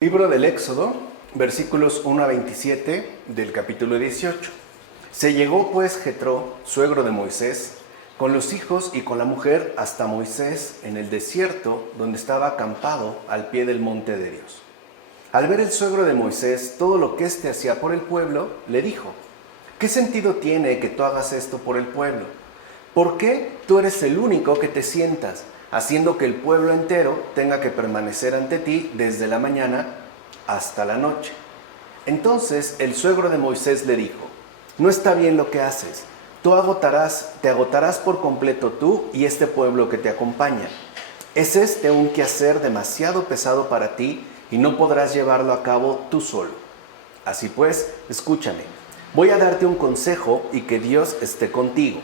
Libro del Éxodo, versículos 1 a 27 del capítulo 18. Se llegó pues Jetro, suegro de Moisés, con los hijos y con la mujer hasta Moisés en el desierto donde estaba acampado al pie del monte de Dios. Al ver el suegro de Moisés todo lo que éste hacía por el pueblo, le dijo: ¿qué sentido tiene que tú hagas esto por el pueblo? ¿Por qué tú eres el único que te sientas, haciendo que el pueblo entero tenga que permanecer ante ti desde la mañana hasta la noche? Entonces el suegro de Moisés le dijo: no está bien lo que haces, te agotarás por completo tú y este pueblo que te acompaña. Es este un quehacer demasiado pesado para ti y no podrás llevarlo a cabo tú solo. Así pues, escúchame, voy a darte un consejo y que Dios esté contigo.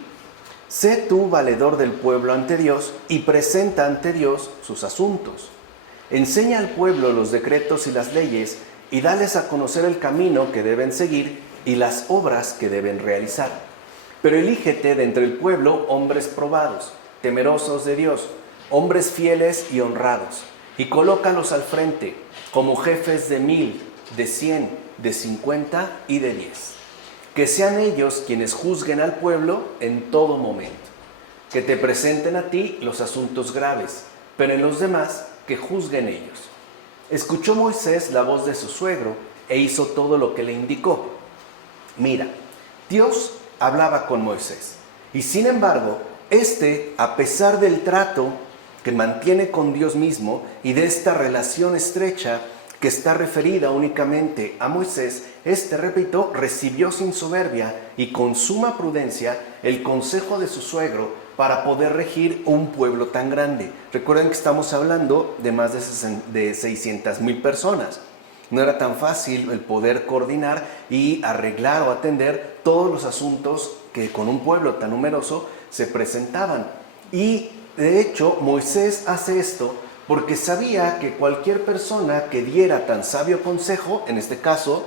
Sé tú valedor del pueblo ante Dios y presenta ante Dios sus asuntos. Enseña al pueblo los decretos y las leyes y dales a conocer el camino que deben seguir y las obras que deben realizar. Pero elígete de entre el pueblo hombres probados, temerosos de Dios, hombres fieles y honrados, y colócalos al frente como jefes de 1000, de 100, de 50 y de 10. Que sean ellos quienes juzguen al pueblo en todo momento. Que te presenten a ti los asuntos graves, pero en los demás que juzguen ellos. Escuchó Moisés la voz de su suegro e hizo todo lo que le indicó. Mira, Dios hablaba con Moisés, y sin embargo, a pesar del trato que mantiene con Dios mismo y de esta relación estrecha que está referida únicamente a Moisés, repito, recibió sin soberbia y con suma prudencia el consejo de su suegro para poder regir un pueblo tan grande. Recuerden que estamos hablando de más de 600,000 personas. No era tan fácil el poder coordinar y arreglar o atender todos los asuntos que con un pueblo tan numeroso se presentaban. Y de hecho, Moisés hace esto porque sabía que cualquier persona que diera tan sabio consejo, en este caso,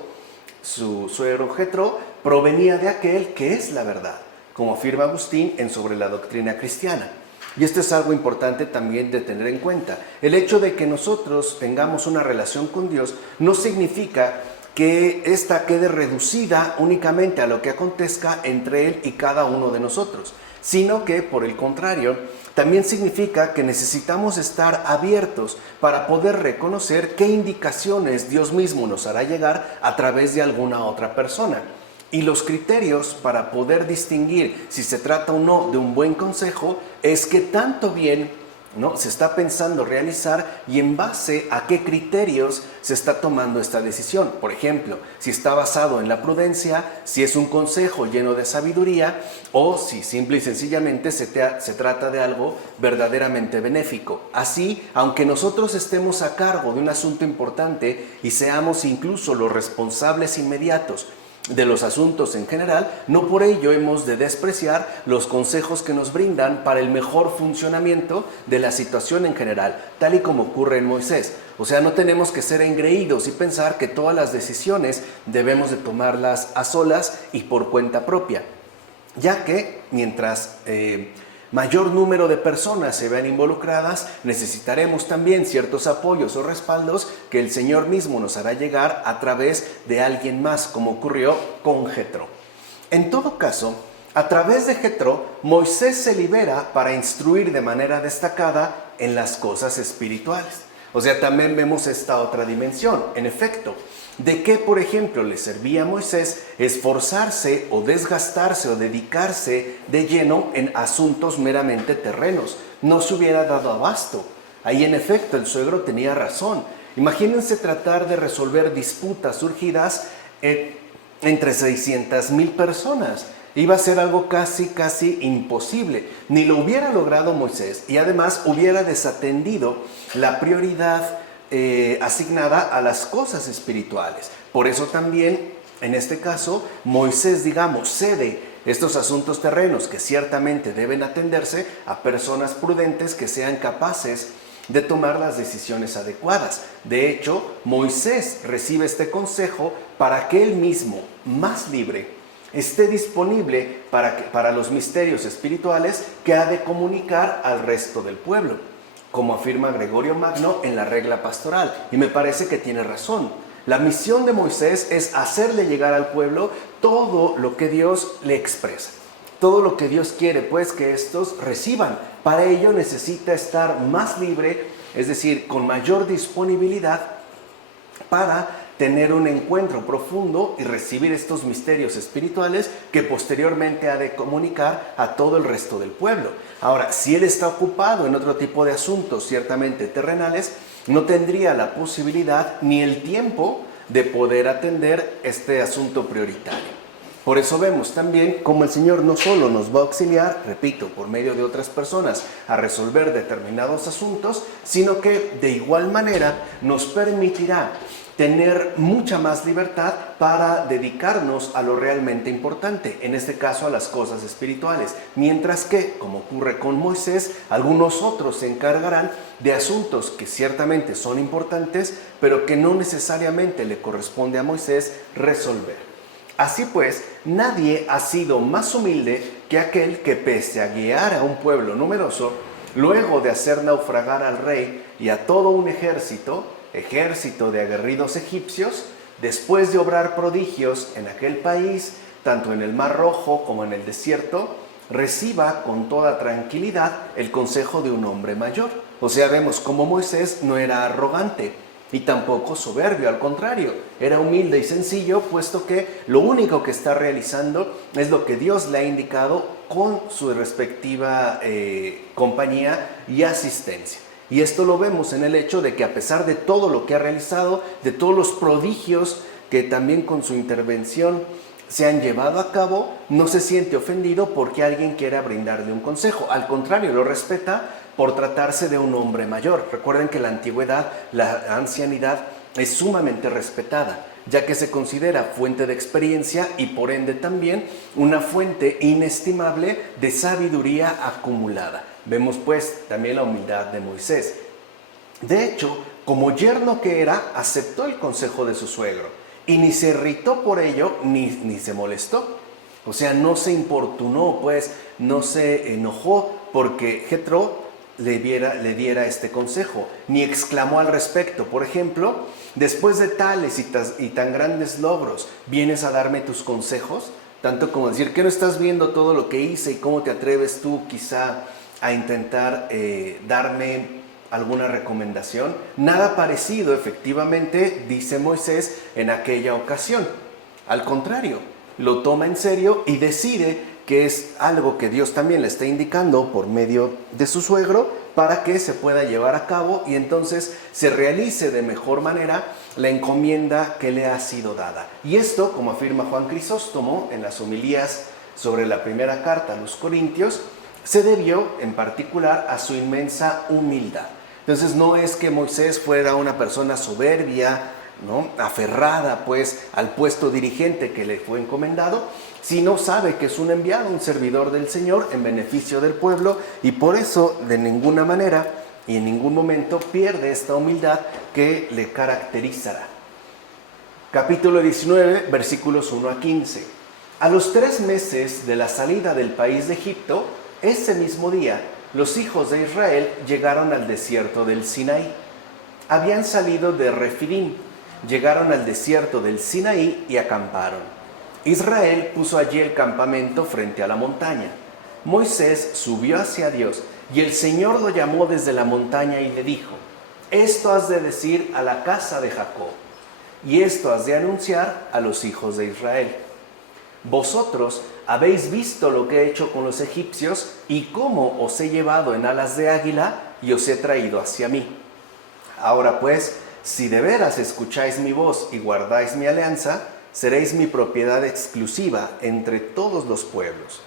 su suegro Jetro, provenía de aquel que es la verdad, como afirma Agustín en Sobre la Doctrina Cristiana. Y esto es algo importante también de tener en cuenta. El hecho de que nosotros tengamos una relación con Dios no significa que ésta quede reducida únicamente a lo que acontezca entre Él y cada uno de nosotros, sino que, por el contrario, también significa que necesitamos estar abiertos para poder reconocer qué indicaciones Dios mismo nos hará llegar a través de alguna otra persona. Y los criterios para poder distinguir si se trata o no de un buen consejo es que tanto bien se está pensando realizar y en base a qué criterios se está tomando esta decisión. Por ejemplo, si está basado en la prudencia, si es un consejo lleno de sabiduría o si simple y sencillamente se trata de algo verdaderamente benéfico. Así, aunque nosotros estemos a cargo de un asunto importante y seamos incluso los responsables inmediatos de los asuntos en general, no por ello hemos de despreciar los consejos que nos brindan para el mejor funcionamiento de la situación en general, tal y como ocurre en Moisés. O sea, no tenemos que ser engreídos y pensar que todas las decisiones debemos de tomarlas a solas y por cuenta propia, ya que mientras mayor número de personas se vean involucradas, necesitaremos también ciertos apoyos o respaldos que el Señor mismo nos hará llegar a través de alguien más, como ocurrió con Jetro. En todo caso, a través de Jetro, Moisés se libera para instruir de manera destacada en las cosas espirituales. O sea, también vemos esta otra dimensión. En efecto, ¿de qué, por ejemplo, le servía a Moisés esforzarse o desgastarse o dedicarse de lleno en asuntos meramente terrenos? No se hubiera dado abasto. Ahí, en efecto, el suegro tenía razón. Imagínense tratar de resolver disputas surgidas entre 600,000 personas. Iba a ser algo casi imposible. Ni lo hubiera logrado Moisés y además hubiera desatendido la prioridad asignada a las cosas espirituales. Por eso también, en este caso, Moisés, cede estos asuntos terrenos que ciertamente deben atenderse a personas prudentes que sean capaces de tomar las decisiones adecuadas. De hecho, Moisés recibe este consejo para que él mismo, más libre, esté disponible para los misterios espirituales que ha de comunicar al resto del pueblo. como afirma Gregorio Magno en la regla pastoral, y me parece que tiene razón. La misión de Moisés es hacerle llegar al pueblo todo lo que Dios le expresa, todo lo que Dios quiere, pues, que estos reciban. Para ello necesita estar más libre, es decir, con mayor disponibilidad para tener un encuentro profundo y recibir estos misterios espirituales que posteriormente ha de comunicar a todo el resto del pueblo. Ahora, si él está ocupado en otro tipo de asuntos ciertamente terrenales, no tendría la posibilidad ni el tiempo de poder atender este asunto prioritario. Por eso vemos también cómo el Señor no solo nos va a auxiliar, repito, por medio de otras personas a resolver determinados asuntos, sino que de igual manera nos permitirá tener mucha más libertad para dedicarnos a lo realmente importante, en este caso a las cosas espirituales, mientras que, como ocurre con Moisés, algunos otros se encargarán de asuntos que ciertamente son importantes, pero que no necesariamente le corresponde a Moisés resolver. Así pues, nadie ha sido más humilde que aquel que, pese a guiar a un pueblo numeroso, luego de hacer naufragar al rey y a todo un ejército de aguerridos egipcios, después de obrar prodigios en aquel país, tanto en el Mar Rojo como en el desierto, reciba con toda tranquilidad el consejo de un hombre mayor. O sea, vemos cómo Moisés no era arrogante y tampoco soberbio, al contrario, era humilde y sencillo, puesto que lo único que está realizando es lo que Dios le ha indicado con su respectiva compañía y asistencia. Y esto lo vemos en el hecho de que, a pesar de todo lo que ha realizado, de todos los prodigios que también con su intervención se han llevado a cabo, no se siente ofendido porque alguien quiera brindarle un consejo. Al contrario, lo respeta por tratarse de un hombre mayor. Recuerden que en la antigüedad, la ancianidad es sumamente respetada, ya que se considera fuente de experiencia y por ende también una fuente inestimable de sabiduría acumulada. Vemos pues también la humildad de Moisés. De hecho, como yerno que era, aceptó el consejo de su suegro y ni se irritó por ello ni se molestó. O sea, no se importunó, pues no se enojó porque Jetro le diera este consejo, ni exclamó al respecto. Por ejemplo, después de tales y tan grandes logros, ¿vienes a darme tus consejos? Tanto como decir, ¿qué no estás viendo todo lo que hice y cómo te atreves tú quizá a intentar darme alguna recomendación? Nada parecido, efectivamente, dice Moisés en aquella ocasión. Al contrario, lo toma en serio y decide que es algo que Dios también le está indicando por medio de su suegro para que se pueda llevar a cabo y entonces se realice de mejor manera la encomienda que le ha sido dada. Y esto, como afirma Juan Crisóstomo en las homilías sobre la primera carta a los Corintios, se debió en particular a su inmensa humildad. Entonces no es que Moisés fuera una persona soberbia, ¿no?, aferrada pues al puesto dirigente que le fue encomendado, sino sabe que es un enviado, un servidor del Señor en beneficio del pueblo, y por eso de ninguna manera y en ningún momento pierde esta humildad que le caracterizará. Capítulo 19, versículos 1 a 15. A los 3 meses de la salida del país de Egipto, ese mismo día, los hijos de Israel llegaron al desierto del Sinaí. Habían salido de Refidim, llegaron al desierto del Sinaí y acamparon. Israel puso allí el campamento frente a la montaña. Moisés subió hacia Dios y el Señor lo llamó desde la montaña y le dijo: esto has de decir a la casa de Jacob, y esto has de anunciar a los hijos de Israel. Vosotros habéis visto lo que he hecho con los egipcios y cómo os he llevado en alas de águila y os he traído hacia mí. Ahora pues, si de veras escucháis mi voz y guardáis mi alianza, seréis mi propiedad exclusiva entre todos los pueblos,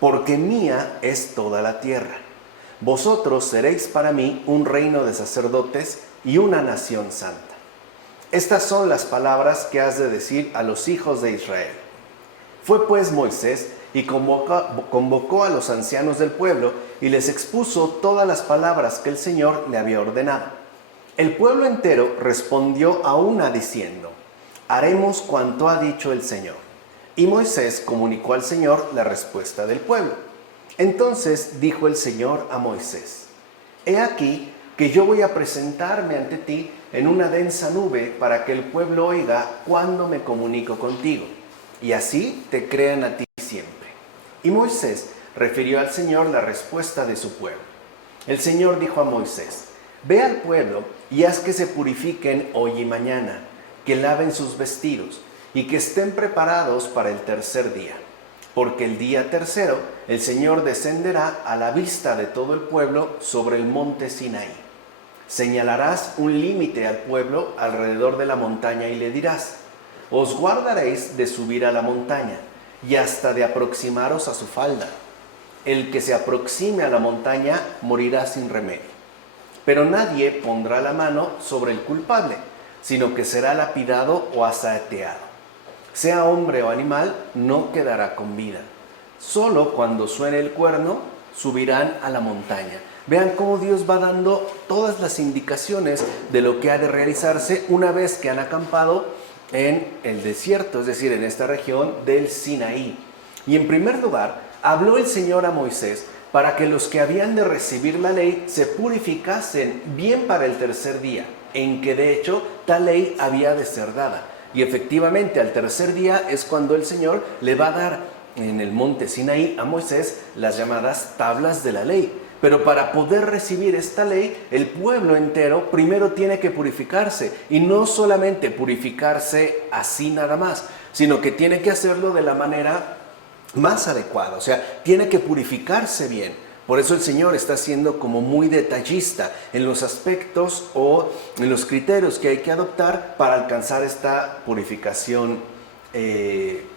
porque mía es toda la tierra. Vosotros seréis para mí un reino de sacerdotes y una nación santa. Estas son las palabras que has de decir a los hijos de Israel. Fue pues Moisés y convocó a los ancianos del pueblo y les expuso todas las palabras que el Señor le había ordenado. El pueblo entero respondió a una diciendo: haremos cuanto ha dicho el Señor. Y Moisés comunicó al Señor la respuesta del pueblo. Entonces dijo el Señor a Moisés: he aquí, que yo voy a presentarme ante ti en una densa nube para que el pueblo oiga cuando me comunico contigo, y así te crean a ti siempre. Y Moisés refirió al Señor la respuesta de su pueblo. El Señor dijo a Moisés: ve al pueblo y haz que se purifiquen hoy y mañana, que laven sus vestidos y que estén preparados para el tercer día. Porque el día tercero el Señor descenderá a la vista de todo el pueblo sobre el monte Sinaí. Señalarás un límite al pueblo alrededor de la montaña y le dirás: os guardaréis de subir a la montaña y hasta de aproximaros a su falda. El que se aproxime a la montaña morirá sin remedio. Pero nadie pondrá la mano sobre el culpable, sino que será lapidado o asaeteado. Sea hombre o animal, no quedará con vida. Solo cuando suene el cuerno, subirán a la montaña. Vean cómo Dios va dando todas las indicaciones de lo que ha de realizarse una vez que han acampado en el desierto, es decir, en esta región del Sinaí. Y en primer lugar, habló el Señor a Moisés para que los que habían de recibir la ley se purificasen bien para el tercer día, en que de hecho tal ley había de ser dada. Y efectivamente al tercer día es cuando el Señor le va a dar en el monte Sinaí a Moisés las llamadas tablas de la ley. Pero para poder recibir esta ley, el pueblo entero primero tiene que purificarse. Y no solamente purificarse así nada más, sino que tiene que hacerlo de la manera más adecuada. O sea, tiene que purificarse bien. Por eso el Señor está siendo como muy detallista en los aspectos o en los criterios que hay que adoptar para alcanzar esta purificación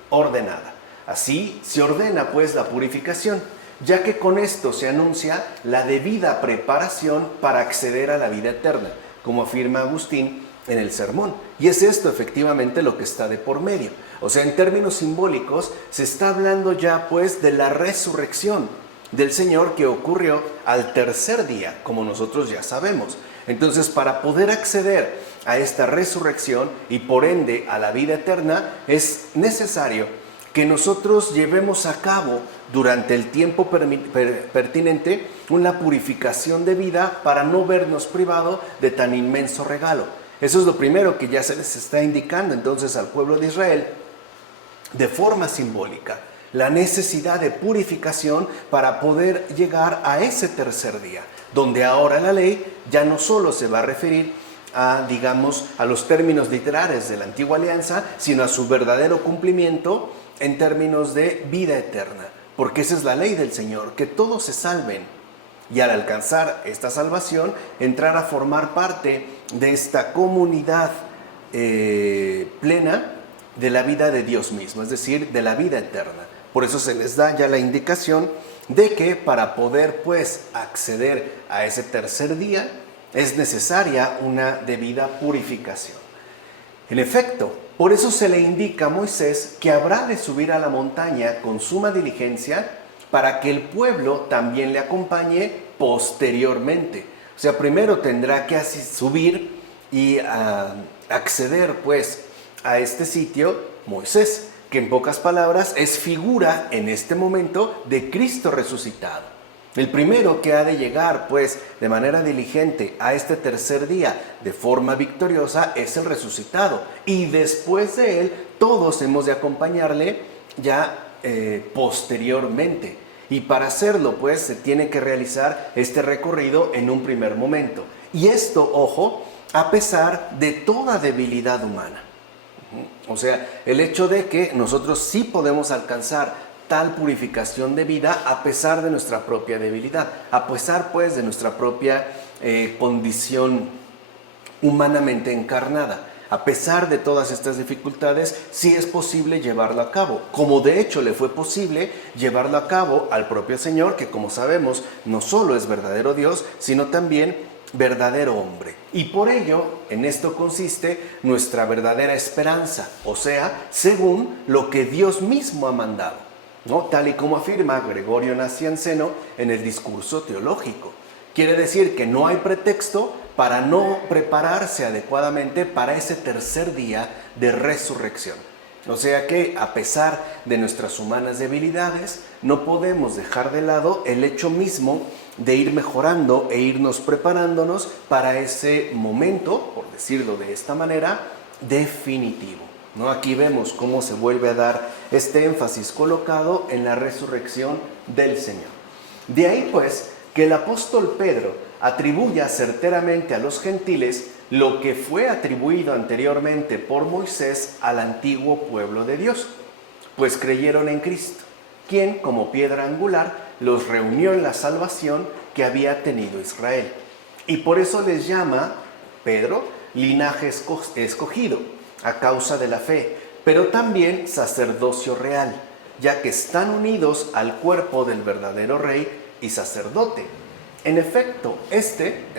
ordenada. Así se ordena pues la purificación, ya que con esto se anuncia la debida preparación para acceder a la vida eterna, como afirma Agustín en el sermón. Y es esto efectivamente lo que está de por medio. O sea, en términos simbólicos se está hablando ya pues de la resurrección del Señor que ocurrió al tercer día, como nosotros ya sabemos. Entonces, para poder acceder a esta resurrección y por ende a la vida eterna, es necesario que nosotros llevemos a cabo durante el tiempo pertinente una purificación de vida para no vernos privado de tan inmenso regalo. Eso es lo primero que ya se les está indicando entonces al pueblo de Israel de forma simbólica. La necesidad de purificación para poder llegar a ese tercer día, donde ahora la ley ya no solo se va a referir a, digamos, a los términos literales de la antigua alianza, sino a su verdadero cumplimiento en términos de vida eterna, porque esa es la ley del Señor, que todos se salven y al alcanzar esta salvación, entrar a formar parte de esta comunidad plena de la vida de Dios mismo, es decir, de la vida eterna. Por eso se les da ya la indicación de que para poder pues acceder a ese tercer día es necesaria una debida purificación. En efecto, por eso se le indica a Moisés que habrá de subir a la montaña con suma diligencia para que el pueblo también le acompañe posteriormente. O sea, primero tendrá que así subir y acceder pues a este sitio Moisés, que en pocas palabras es figura en este momento de Cristo resucitado. El primero que ha de llegar pues de manera diligente a este tercer día de forma victoriosa es el resucitado, y después de él todos hemos de acompañarle ya posteriormente. Y para hacerlo pues se tiene que realizar este recorrido en un primer momento. Y esto, ojo, a pesar de toda debilidad humana. O sea, el hecho de que nosotros sí podemos alcanzar tal purificación de vida a pesar de nuestra propia debilidad, a pesar pues de nuestra propia condición humanamente encarnada. A pesar de todas estas dificultades, sí es posible llevarlo a cabo, como de hecho le fue posible llevarlo a cabo al propio Señor, que como sabemos no solo es verdadero Dios, sino también verdadero hombre. Y por ello, en esto consiste nuestra verdadera esperanza, o sea, según lo que Dios mismo ha mandado, ¿no? Tal y como afirma Gregorio Nacianceno en el discurso teológico. Quiere decir que no hay pretexto para no prepararse adecuadamente para ese tercer día de resurrección. O sea que, a pesar de nuestras humanas debilidades, no podemos dejar de lado el hecho mismo de ir mejorando e irnos preparándonos para ese momento, por decirlo de esta manera, definitivo, ¿no? Aquí vemos cómo se vuelve a dar este énfasis colocado en la resurrección del Señor. De ahí pues que el apóstol Pedro atribuya certeramente a los gentiles lo que fue atribuido anteriormente por Moisés al antiguo pueblo de Dios, pues creyeron en Cristo, quien como piedra angular los reunió en la salvación que había tenido Israel. Y por eso les llama Pedro linaje escogido, a causa de la fe, pero también sacerdocio real, ya que están unidos al cuerpo del verdadero rey y sacerdote. En efecto, es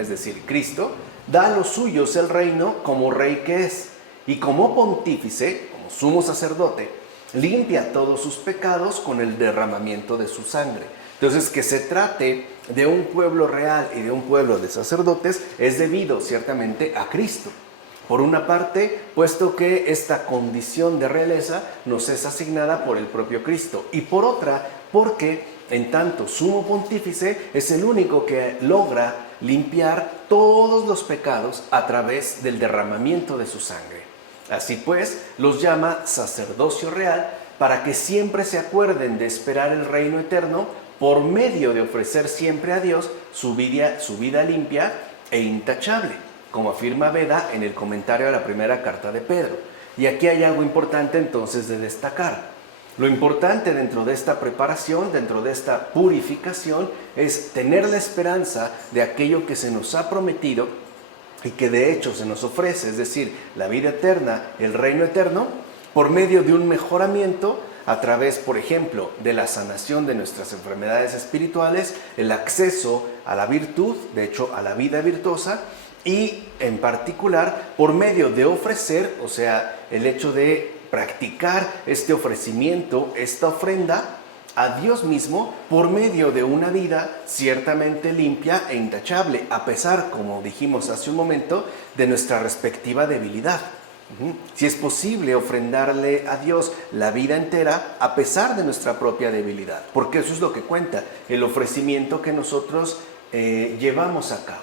decir, Cristo, da a los suyos el reino como rey que es, y como pontífice, como sumo sacerdote, limpia todos sus pecados con el derramamiento de su sangre. Entonces, que se trate de un pueblo real y de un pueblo de sacerdotes es debido ciertamente a Cristo. Por una parte, puesto que esta condición de realeza nos es asignada por el propio Cristo, y por otra, porque en tanto sumo pontífice es el único que logra limpiar todos los pecados a través del derramamiento de su sangre. Así pues, los llama sacerdocio real para que siempre se acuerden de esperar el reino eterno por medio de ofrecer siempre a Dios su vida limpia e intachable, como afirma Beda en el comentario a la primera carta de Pedro. Y aquí hay algo importante entonces de destacar. Lo importante dentro de esta preparación, dentro de esta purificación, es tener la esperanza de aquello que se nos ha prometido y que de hecho se nos ofrece, es decir, la vida eterna, el reino eterno, por medio de un mejoramiento a través, por ejemplo, de la sanación de nuestras enfermedades espirituales, el acceso a la virtud, de hecho a la vida virtuosa, y en particular por medio de ofrecer, o sea, el hecho de practicar este ofrecimiento, esta ofrenda a Dios mismo por medio de una vida ciertamente limpia e intachable, a pesar, como dijimos hace un momento, de nuestra respectiva debilidad. Si es posible ofrendarle a Dios la vida entera a pesar de nuestra propia debilidad, porque eso es lo que cuenta, el ofrecimiento que nosotros llevamos a cabo.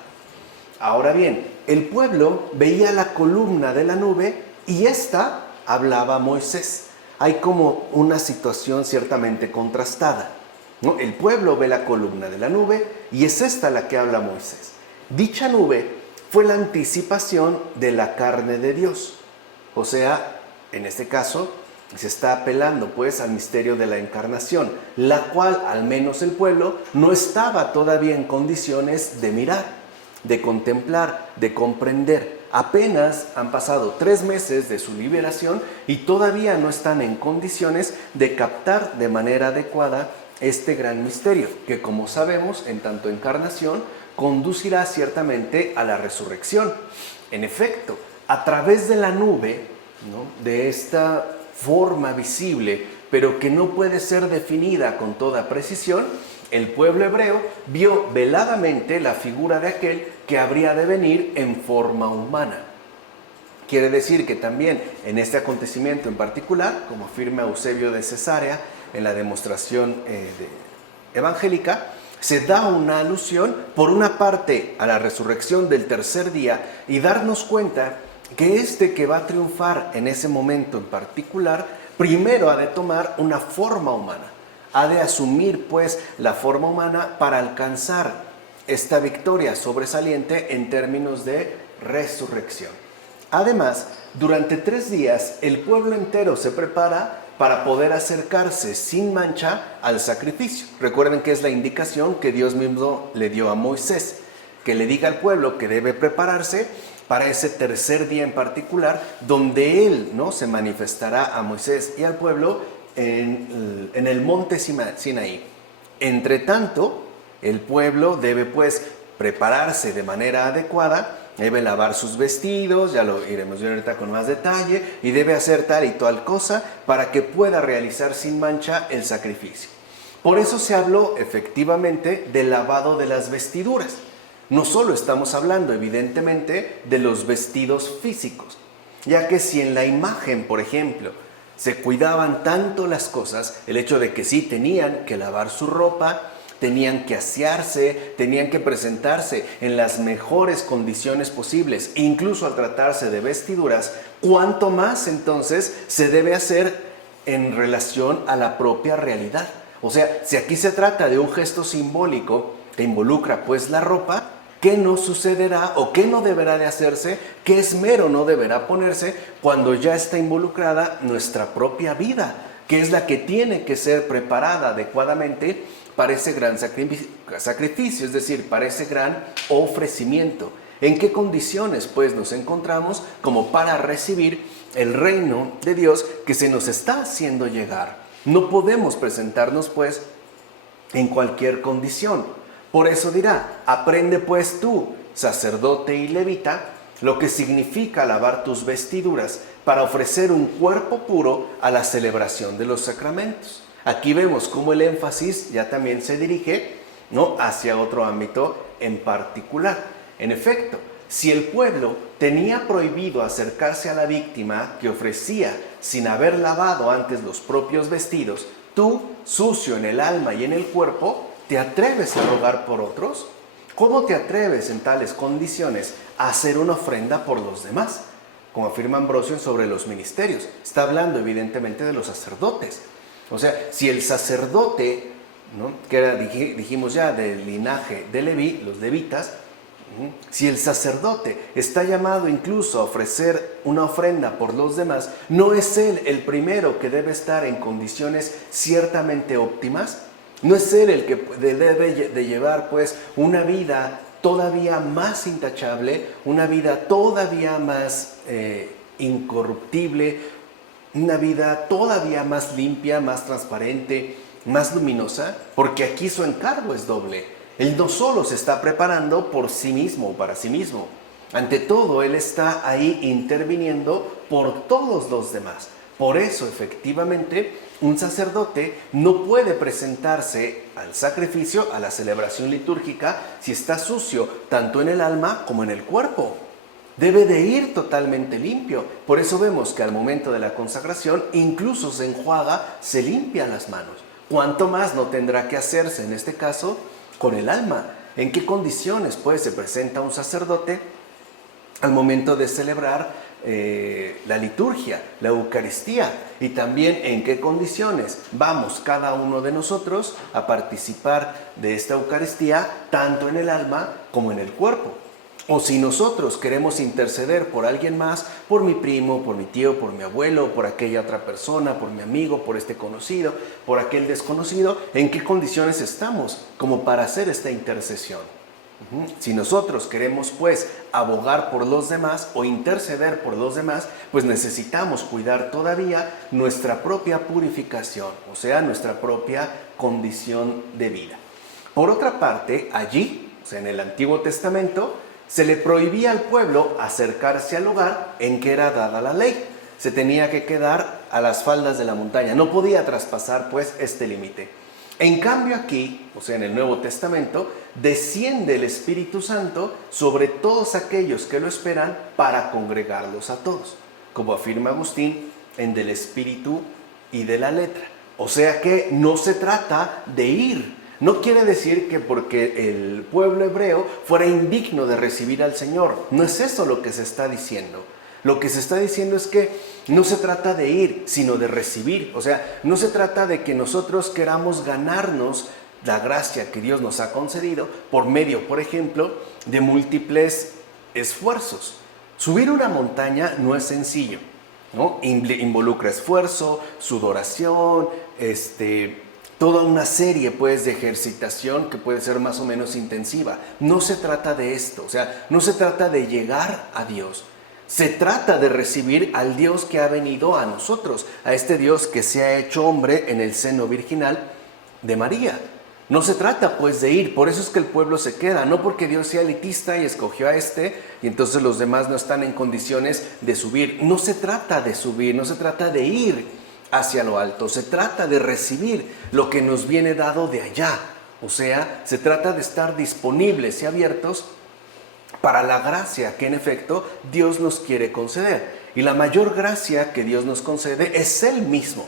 Ahora bien, el pueblo veía la columna de la nube y esta hablaba a Moisés. Hay como una situación ciertamente contrastada, ¿no? El pueblo ve la columna de la nube y es esta la que habla a Moisés. Dicha nube fue la anticipación de la carne de Dios. O sea, en este caso, se está apelando pues al misterio de la encarnación, la cual al menos el pueblo no estaba todavía en condiciones de mirar, de contemplar, de comprender. Apenas han pasado 3 meses de su liberación y todavía no están en condiciones de captar de manera adecuada este gran misterio, que como sabemos, en tanto encarnación, conducirá ciertamente a la resurrección. En efecto, a través de la nube, ¿no?, de esta forma visible, pero que no puede ser definida con toda precisión, el pueblo hebreo vio veladamente la figura de aquel que habría de venir en forma humana. Quiere decir que también en este acontecimiento en particular, como afirma Eusebio de Cesarea en la demostración evangélica, se da una alusión, por una parte, a la resurrección del tercer día y darnos cuenta que este que va a triunfar en ese momento en particular, primero ha de tomar una forma humana. Ha de asumir pues la forma humana para alcanzar esta victoria sobresaliente en términos de resurrección. Además, durante 3 días el pueblo entero se prepara para poder acercarse sin mancha al sacrificio. Recuerden que es la indicación que Dios mismo le dio a Moisés, que le diga al pueblo que debe prepararse para ese tercer día en particular, donde él, ¿no?, se manifestará a Moisés y al pueblo en el monte Sinaí. Entre tanto, el pueblo debe pues prepararse de manera adecuada, debe lavar sus vestidos, ya lo iremos viendo ahorita con más detalle, y debe hacer tal y tal cosa para que pueda realizar sin mancha el sacrificio. Por eso se habló efectivamente del lavado de las vestiduras. No solo estamos hablando evidentemente de los vestidos físicos, ya que si en la imagen, por ejemplo, se cuidaban tanto las cosas, el hecho de que sí tenían que lavar su ropa, tenían que asearse, tenían que presentarse en las mejores condiciones posibles, incluso al tratarse de vestiduras, ¿cuánto más entonces se debe hacer en relación a la propia realidad? O sea, si aquí se trata de un gesto simbólico que involucra pues la ropa, ¿qué no sucederá o qué no deberá de hacerse? ¿Qué esmero no deberá ponerse cuando ya está involucrada nuestra propia vida, que es la que tiene que ser preparada adecuadamente para ese gran sacrificio, es decir, para ese gran ofrecimiento? ¿En qué condiciones pues nos encontramos como para recibir el reino de Dios que se nos está haciendo llegar? No podemos presentarnos pues en cualquier condición. Por eso dirá, aprende pues tú, sacerdote y levita, lo que significa lavar tus vestiduras para ofrecer un cuerpo puro a la celebración de los sacramentos. Aquí vemos cómo el énfasis ya también se dirige, ¿no?, hacia otro ámbito en particular. En efecto, si el pueblo tenía prohibido acercarse a la víctima que ofrecía sin haber lavado antes los propios vestidos, tú, sucio en el alma y en el cuerpo, ¿te atreves a rogar por otros? ¿Cómo te atreves en tales condiciones a hacer una ofrenda por los demás? Como afirma Ambrosio sobre los ministerios, está hablando evidentemente de los sacerdotes. O sea, si el sacerdote, ¿no?, que era, dijimos ya, del linaje de Leví, los levitas, si el sacerdote está llamado incluso a ofrecer una ofrenda por los demás, ¿no es él el primero que debe estar en condiciones ciertamente óptimas? ¿No es él el que debe de llevar pues una vida todavía más intachable, una vida todavía más incorruptible, una vida todavía más limpia, más transparente, más luminosa? Porque aquí su encargo es doble. Él no solo se está preparando por sí mismo o para sí mismo. Ante todo, él está ahí interviniendo por todos los demás. Por eso, efectivamente, un sacerdote no puede presentarse al sacrificio, a la celebración litúrgica, si está sucio, tanto en el alma como en el cuerpo. Debe de ir totalmente limpio. Por eso vemos que al momento de la consagración, incluso se enjuaga, se limpia las manos. ¿Cuánto más no tendrá que hacerse en este caso con el alma? ¿En qué condiciones pues se presenta un sacerdote al momento de celebrar la liturgia, la Eucaristía? Y también en qué condiciones vamos cada uno de nosotros a participar de esta Eucaristía, tanto en el alma como en el cuerpo. O si nosotros queremos interceder por alguien más, por mi primo, por mi tío, por mi abuelo, por aquella otra persona, por mi amigo, por este conocido, por aquel desconocido, ¿en qué condiciones estamos como para hacer esta intercesión? Si nosotros queremos pues abogar por los demás o interceder por los demás, pues necesitamos cuidar todavía nuestra propia purificación, o sea, nuestra propia condición de vida. Por otra parte, allí, o sea, en el Antiguo Testamento, se le prohibía al pueblo acercarse al lugar en que era dada la ley. Se tenía que quedar a las faldas de la montaña, no podía traspasar pues este límite. En cambio aquí, o sea en el Nuevo Testamento, desciende el Espíritu Santo sobre todos aquellos que lo esperan para congregarlos a todos, como afirma Agustín en Del Espíritu y de la Letra. O sea que no se trata de ir. No quiere decir que porque el pueblo hebreo fuera indigno de recibir al Señor. No es eso lo que se está diciendo. Lo que se está diciendo es que no se trata de ir, sino de recibir. O sea, no se trata de que nosotros queramos ganarnos la gracia que Dios nos ha concedido por medio, por ejemplo, de múltiples esfuerzos. Subir una montaña no es sencillo, ¿no? Involucra esfuerzo, sudoración, toda una serie pues de ejercitación que puede ser más o menos intensiva. No se trata de esto, o sea, no se trata de llegar a Dios. Se trata de recibir al Dios que ha venido a nosotros, a este Dios que se ha hecho hombre en el seno virginal de María. No se trata pues de ir, por eso es que el pueblo se queda, no porque Dios sea elitista y escogió a y entonces los demás no están en condiciones de subir. No se trata de subir, no se trata de ir hacia lo alto, se trata de recibir lo que nos viene dado de allá. O sea, se trata de estar disponibles y abiertos para la gracia que en efecto Dios nos quiere conceder. Y la mayor gracia que Dios nos concede es Él mismo.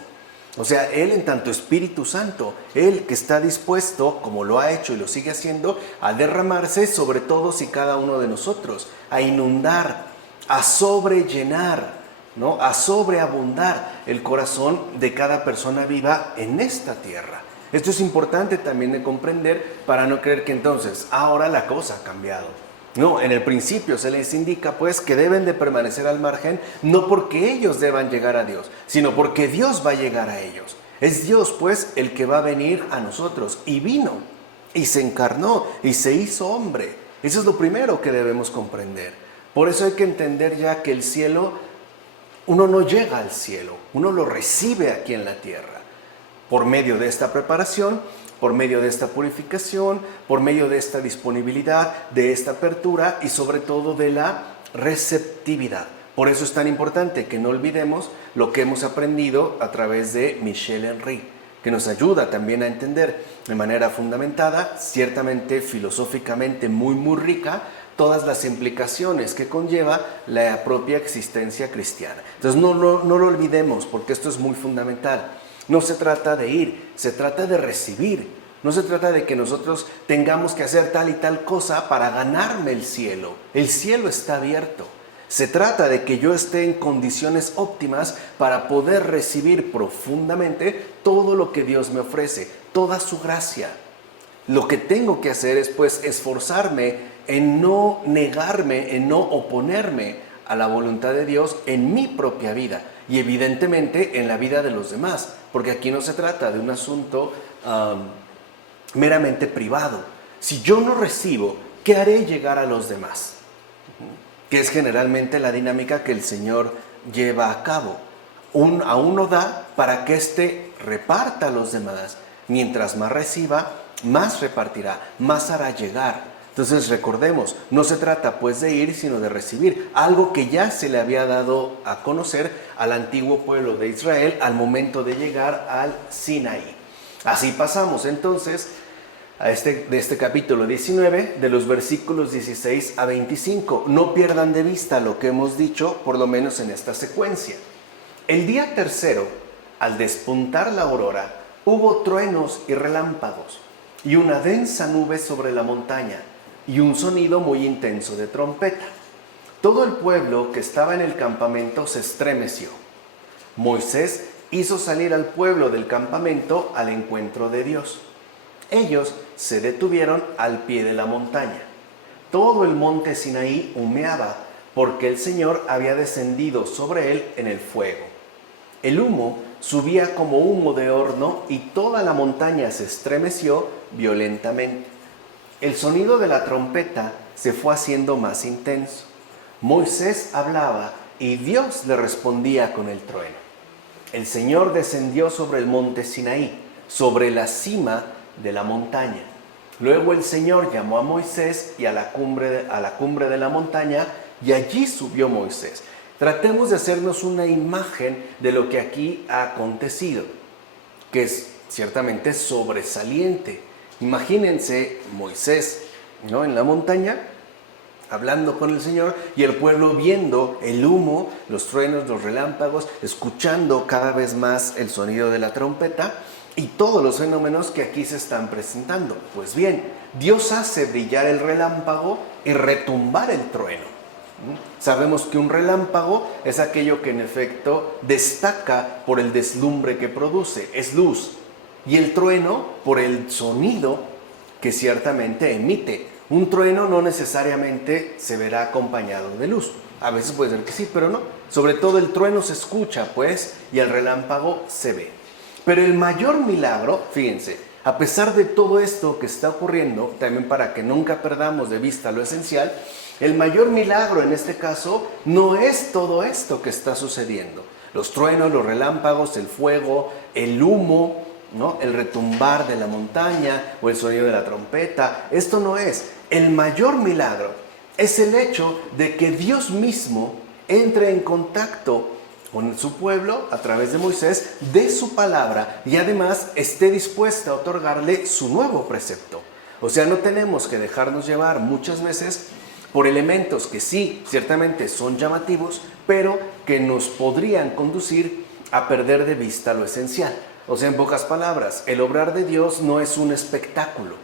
O sea, Él en tanto Espíritu Santo, Él que está dispuesto, como lo ha hecho y lo sigue haciendo, a derramarse sobre todos y cada uno de nosotros, a inundar, a sobrellenar, ¿no? A sobreabundar el corazón de cada persona viva en esta tierra. Esto es importante también de comprender para no creer que entonces ahora la cosa ha cambiado. No, en el principio se les indica pues que deben de permanecer al margen, no porque ellos deban llegar a Dios, sino porque Dios va a llegar a ellos. Es Dios pues el que va a venir a nosotros, y vino, y se encarnó, y se hizo hombre. Eso es lo primero que debemos comprender. Por eso hay que entender ya que el cielo, uno no llega al cielo, uno lo recibe aquí en la tierra, por medio de esta preparación, por medio de esta purificación, por medio de esta disponibilidad, de esta apertura y sobre todo de la receptividad. Por eso es tan importante que no olvidemos lo que hemos aprendido a través de Michel Henry, que nos ayuda también a entender de manera fundamentada, ciertamente filosóficamente muy rica, todas las implicaciones que conlleva la propia existencia cristiana. Entonces no lo olvidemos, porque esto es muy fundamental. No se trata de ir, se trata de recibir. No se trata de que nosotros tengamos que hacer tal y tal cosa para ganarme el cielo. El cielo está abierto. Se trata de que yo esté en condiciones óptimas para poder recibir profundamente todo lo que Dios me ofrece, toda su gracia. Lo que tengo que hacer es pues esforzarme en no negarme, en no oponerme a la voluntad de Dios en mi propia vida y evidentemente en la vida de los demás, porque aquí no se trata de un asunto meramente privado. Si yo no recibo, ¿qué haré llegar a los demás? Que es generalmente la dinámica que el Señor lleva a cabo. A uno da para que éste reparta a los demás. Mientras más reciba, más repartirá, más hará llegar. Entonces recordemos, no se trata pues de ir, sino de recibir algo que ya se le había dado a conocer al antiguo pueblo de Israel al momento de llegar al Sinaí. Así pasamos entonces de este capítulo 19, de los versículos 16 a 25. No pierdan de vista lo que hemos dicho, por lo menos en esta secuencia. El día tercero, al despuntar la aurora, hubo truenos y relámpagos, y una densa nube sobre la montaña, y un sonido muy intenso de trompeta. Todo el pueblo que estaba en el campamento se estremeció. Moisés hizo salir al pueblo del campamento al encuentro de Dios. Ellos se detuvieron al pie de la montaña. Todo el monte Sinaí humeaba, porque el Señor había descendido sobre él en el fuego. El humo subía como humo de horno y toda la montaña se estremeció violentamente. El sonido de la trompeta se fue haciendo más intenso. Moisés hablaba y Dios le respondía con el trueno. El Señor descendió sobre el monte Sinaí, sobre la cima de la montaña. Luego el Señor llamó a Moisés y a la cumbre de la montaña, y allí subió Moisés. Tratemos de hacernos una imagen de lo que aquí ha acontecido, que es ciertamente sobresaliente. Imagínense Moisés, ¿no?, en la montaña, hablando con el Señor, y el pueblo viendo el humo, los truenos, los relámpagos, escuchando cada vez más el sonido de la trompeta y todos los fenómenos que aquí se están presentando. Pues bien, Dios hace brillar el relámpago y retumbar el trueno. Sabemos que un relámpago es aquello que en efecto destaca por el deslumbre que produce, es luz. Y el trueno por el sonido que ciertamente emite. Un trueno no necesariamente se verá acompañado de luz. A veces puede ser que sí, pero no. Sobre todo el trueno se escucha, pues, y el relámpago se ve. Pero el mayor milagro, fíjense, a pesar de todo esto que está ocurriendo, también para que nunca perdamos de vista lo esencial, el mayor milagro en este caso no es todo esto que está sucediendo. Los truenos, los relámpagos, el fuego, el humo, ¿no?, el retumbar de la montaña o el sonido de la trompeta. Esto no es. El mayor milagro es el hecho de que Dios mismo entre en contacto con su pueblo a través de Moisés, de su palabra, y además esté dispuesta a otorgarle su nuevo precepto. O sea, no tenemos que dejarnos llevar muchas veces por elementos que sí, ciertamente son llamativos, pero que nos podrían conducir a perder de vista lo esencial. O sea, en pocas palabras, el obrar de Dios no es un espectáculo.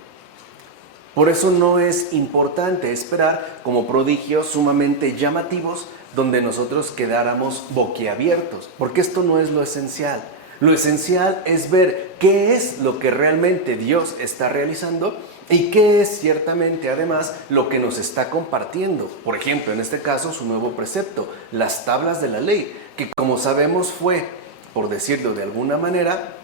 Por eso no es importante esperar como prodigios sumamente llamativos donde nosotros quedáramos boquiabiertos, porque esto no es lo esencial. Lo esencial es ver qué es lo que realmente Dios está realizando y qué es ciertamente además lo que nos está compartiendo. Por ejemplo, en este caso su nuevo precepto, las tablas de la ley, que como sabemos fue, por decirlo de alguna manera,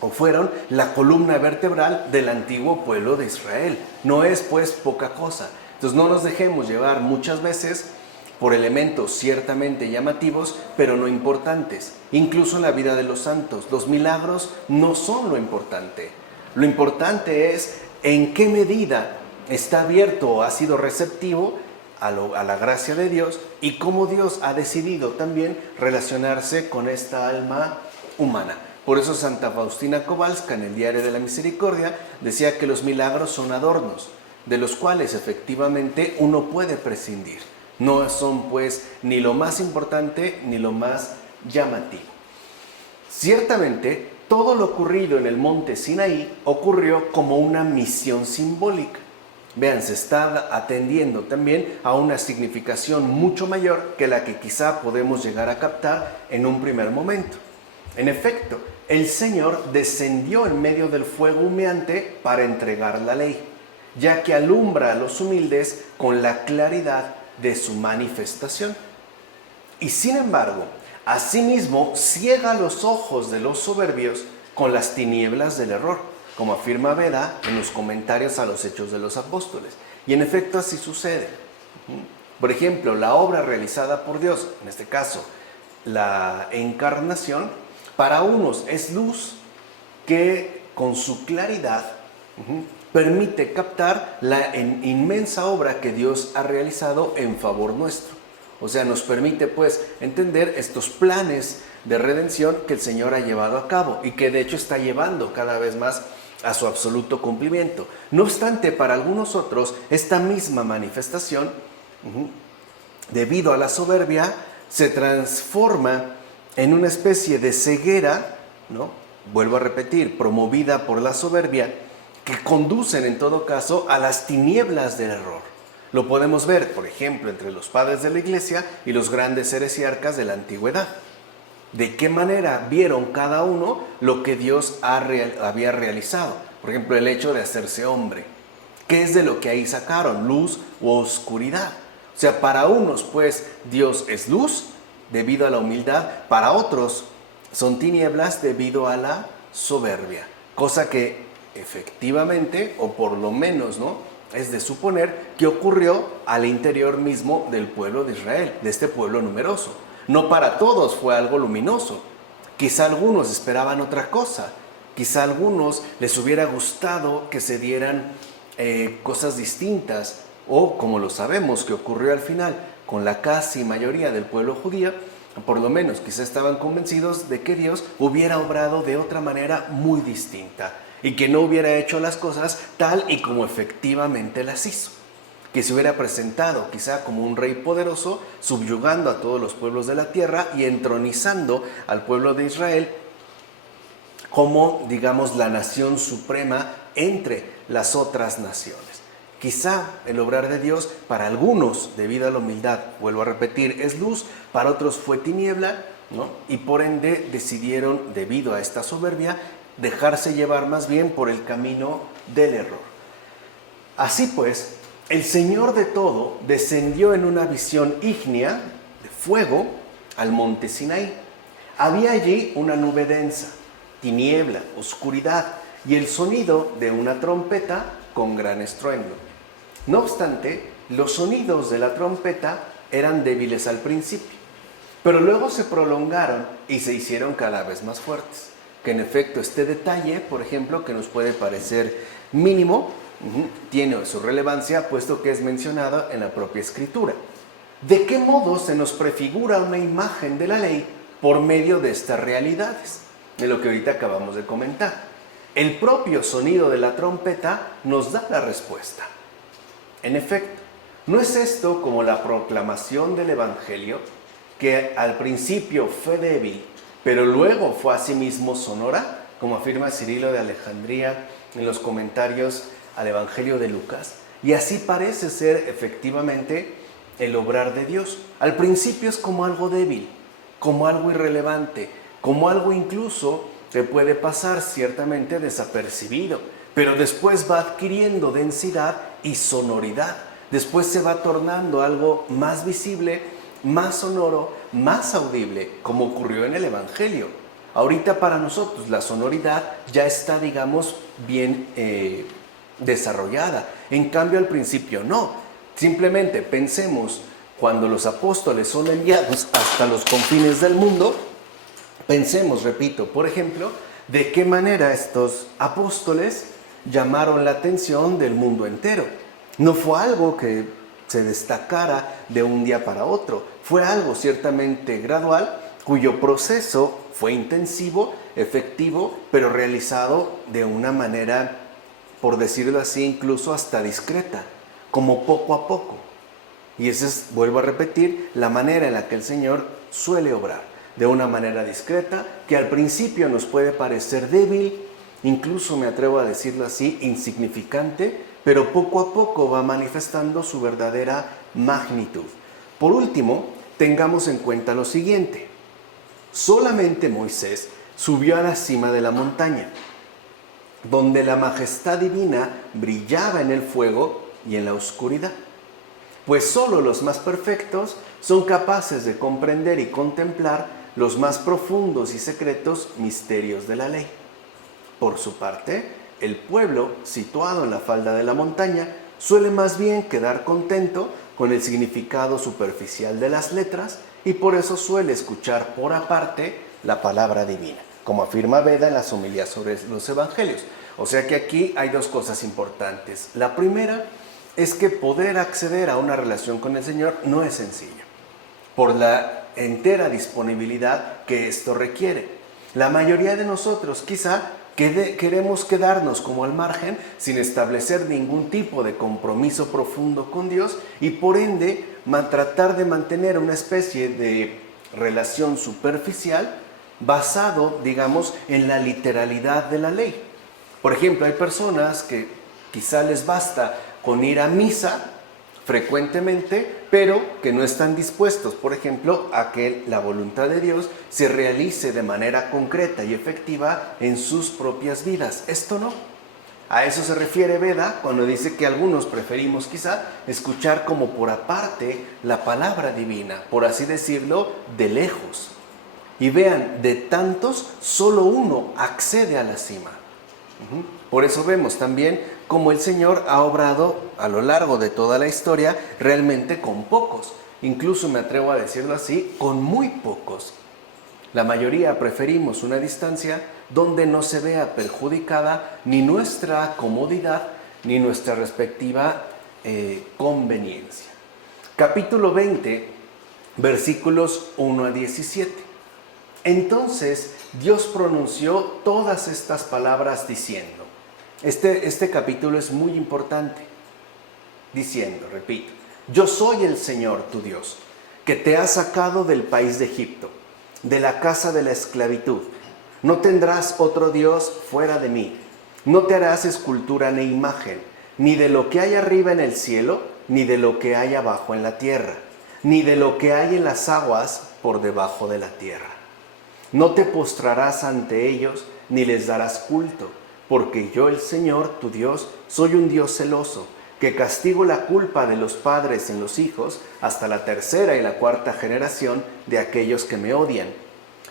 o fueron la columna vertebral del antiguo pueblo de Israel. No es pues poca cosa. Entonces no nos dejemos llevar muchas veces por elementos ciertamente llamativos, pero no importantes. Incluso en la vida de los santos, los milagros no son lo importante. Lo importante es en qué medida está abierto o ha sido receptivo a la gracia de Dios y cómo Dios ha decidido también relacionarse con esta alma humana. Por eso Santa Faustina Kowalska en el Diario de la Misericordia decía que los milagros son adornos, de los cuales efectivamente uno puede prescindir. No son pues ni lo más importante ni lo más llamativo. Ciertamente, todo lo ocurrido en el monte Sinaí ocurrió como una misión simbólica. Vean, se está atendiendo también a una significación mucho mayor que la que quizá podemos llegar a captar en un primer momento. En efecto, el Señor descendió en medio del fuego humeante para entregar la ley, ya que alumbra a los humildes con la claridad de su manifestación. Y sin embargo, asimismo ciega los ojos de los soberbios con las tinieblas del error, como afirma Beda en los comentarios a los Hechos de los Apóstoles. Y en efecto así sucede. Por ejemplo, la obra realizada por Dios, en este caso la encarnación, para unos es luz que con su claridad permite captar la inmensa obra que Dios ha realizado en favor nuestro. O sea, nos permite pues entender estos planes de redención que el Señor ha llevado a cabo y que de hecho está llevando cada vez más a su absoluto cumplimiento. No obstante, para algunos otros, esta misma manifestación, debido a la soberbia, se transforma en una especie de ceguera, ¿no? Vuelvo a repetir, promovida por la soberbia, que conducen en todo caso a las tinieblas del error. Lo podemos ver, por ejemplo, entre los padres de la Iglesia y los grandes heresiarcas de la antigüedad. ¿De qué manera vieron cada uno lo que Dios había realizado? Por ejemplo, el hecho de hacerse hombre. ¿Qué es de lo que ahí sacaron? Luz u oscuridad. O sea, para unos, pues, Dios es luz debido a la humildad. Para otros, son tinieblas debido a la soberbia. Cosa que efectivamente, o por lo menos, ¿no?, es de suponer que ocurrió al interior mismo del pueblo de Israel, de este pueblo numeroso. No para todos fue algo luminoso. Quizá algunos esperaban otra cosa. Quizá a algunos les hubiera gustado que se dieran cosas distintas. O, como lo sabemos que ocurrió al final con la casi mayoría del pueblo judío, por lo menos quizá estaban convencidos de que Dios hubiera obrado de otra manera muy distinta y que no hubiera hecho las cosas tal y como efectivamente las hizo. Que se hubiera presentado quizá como un rey poderoso, subyugando a todos los pueblos de la tierra y entronizando al pueblo de Israel como, digamos, la nación suprema entre las otras naciones. Quizá el obrar de Dios para algunos, debido a la humildad, vuelvo a repetir, es luz, para otros fue tiniebla, ¿no? Y por ende decidieron, debido a esta soberbia, dejarse llevar más bien por el camino del error. Así pues, el Señor de todo descendió en una visión ígnea de fuego al monte Sinaí. Había allí una nube densa, tiniebla, oscuridad y el sonido de una trompeta con gran estruendo. No obstante, los sonidos de la trompeta eran débiles al principio, pero luego se prolongaron y se hicieron cada vez más fuertes. Que en efecto este detalle, por ejemplo, que nos puede parecer mínimo, tiene su relevancia puesto que es mencionado en la propia Escritura. ¿De qué modo se nos prefigura una imagen de la ley por medio de estas realidades? De lo que ahorita acabamos de comentar. El propio sonido de la trompeta nos da la respuesta. En efecto, ¿no es esto como la proclamación del Evangelio, que al principio fue débil, pero luego fue asimismo sonora, como afirma Cirilo de Alejandría en los comentarios al Evangelio de Lucas, y así parece ser efectivamente el obrar de Dios. Al principio es como algo débil, como algo irrelevante, como algo incluso que puede pasar ciertamente desapercibido, pero después va adquiriendo densidad y sonoridad. Después se va tornando algo más visible, más sonoro, más audible, como ocurrió en el Evangelio. Ahorita para nosotros la sonoridad ya está, digamos, bien desarrollada. En cambio al principio no. Simplemente pensemos cuando los apóstoles son enviados hasta los confines del mundo. Pensemos, repito, por ejemplo, de qué manera estos apóstoles llamaron la atención del mundo entero. No fue algo que se destacara de un día para otro, fue algo ciertamente gradual, cuyo proceso fue intensivo, efectivo, pero realizado de una manera, por decirlo así, incluso hasta discreta, como poco a poco. Y esa es, vuelvo a repetir, la manera en la que el Señor suele obrar, de una manera discreta, que al principio nos puede parecer débil, incluso me atrevo a decirlo así, insignificante, pero poco a poco va manifestando su verdadera magnitud. Por último, tengamos en cuenta lo siguiente: solamente Moisés subió a la cima de la montaña, donde la majestad divina brillaba en el fuego y en la oscuridad. Pues solo los más perfectos son capaces de comprender y contemplar los más profundos y secretos misterios de la ley. Por su parte, el pueblo, situado en la falda de la montaña, suele más bien quedar contento con el significado superficial de las letras y por eso suele escuchar por aparte la palabra divina, como afirma Beda en las homilías sobre los evangelios. O sea que aquí hay dos cosas importantes. La primera es que poder acceder a una relación con el Señor no es sencillo, por la entera disponibilidad que esto requiere. La mayoría de nosotros quizá queremos quedarnos como al margen sin establecer ningún tipo de compromiso profundo con Dios y por ende tratar de mantener una especie de relación superficial basado, digamos, en la literalidad de la ley. Por ejemplo, hay personas que quizá les basta con ir a misa frecuentemente, pero que no están dispuestos, por ejemplo, a que la voluntad de Dios se realice de manera concreta y efectiva en sus propias vidas. Esto no. A eso se refiere Beda cuando dice que algunos preferimos quizá escuchar como por aparte la palabra divina, por así decirlo, de lejos. Y vean, de tantos, solo uno accede a la cima. Por eso vemos también cómo el Señor ha obrado a lo largo de toda la historia realmente con pocos. Incluso me atrevo a decirlo así, con muy pocos. La mayoría preferimos una distancia donde no se vea perjudicada ni nuestra comodidad ni nuestra respectiva conveniencia. Capítulo 20, versículos 1 a 17. Entonces Dios pronunció todas estas palabras diciendo, este capítulo es muy importante, diciendo, repito, yo soy el Señor tu Dios, que te ha sacado del país de Egipto, de la casa de la esclavitud. No tendrás otro Dios fuera de mí, no te harás escultura ni imagen, ni de lo que hay arriba en el cielo, ni de lo que hay abajo en la tierra, ni de lo que hay en las aguas por debajo de la tierra. No te postrarás ante ellos, ni les darás culto, porque yo, el Señor, tu Dios, soy un Dios celoso, que castigo la culpa de los padres en los hijos hasta la tercera y la cuarta generación de aquellos que me odian.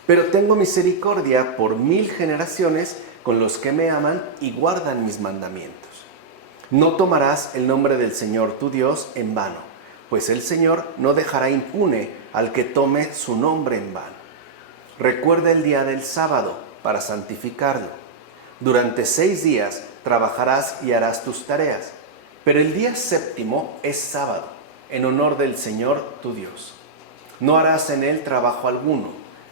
Pero tengo misericordia por 1000 generaciones con los que me aman y guardan mis mandamientos. No tomarás el nombre del Señor tu Dios en vano, pues el Señor no dejará impune al que tome su nombre en vano. Recuerda el día del sábado para santificarlo. Durante 6 días trabajarás y harás tus tareas, pero el día séptimo es sábado, en honor del Señor tu Dios. No harás en él trabajo alguno,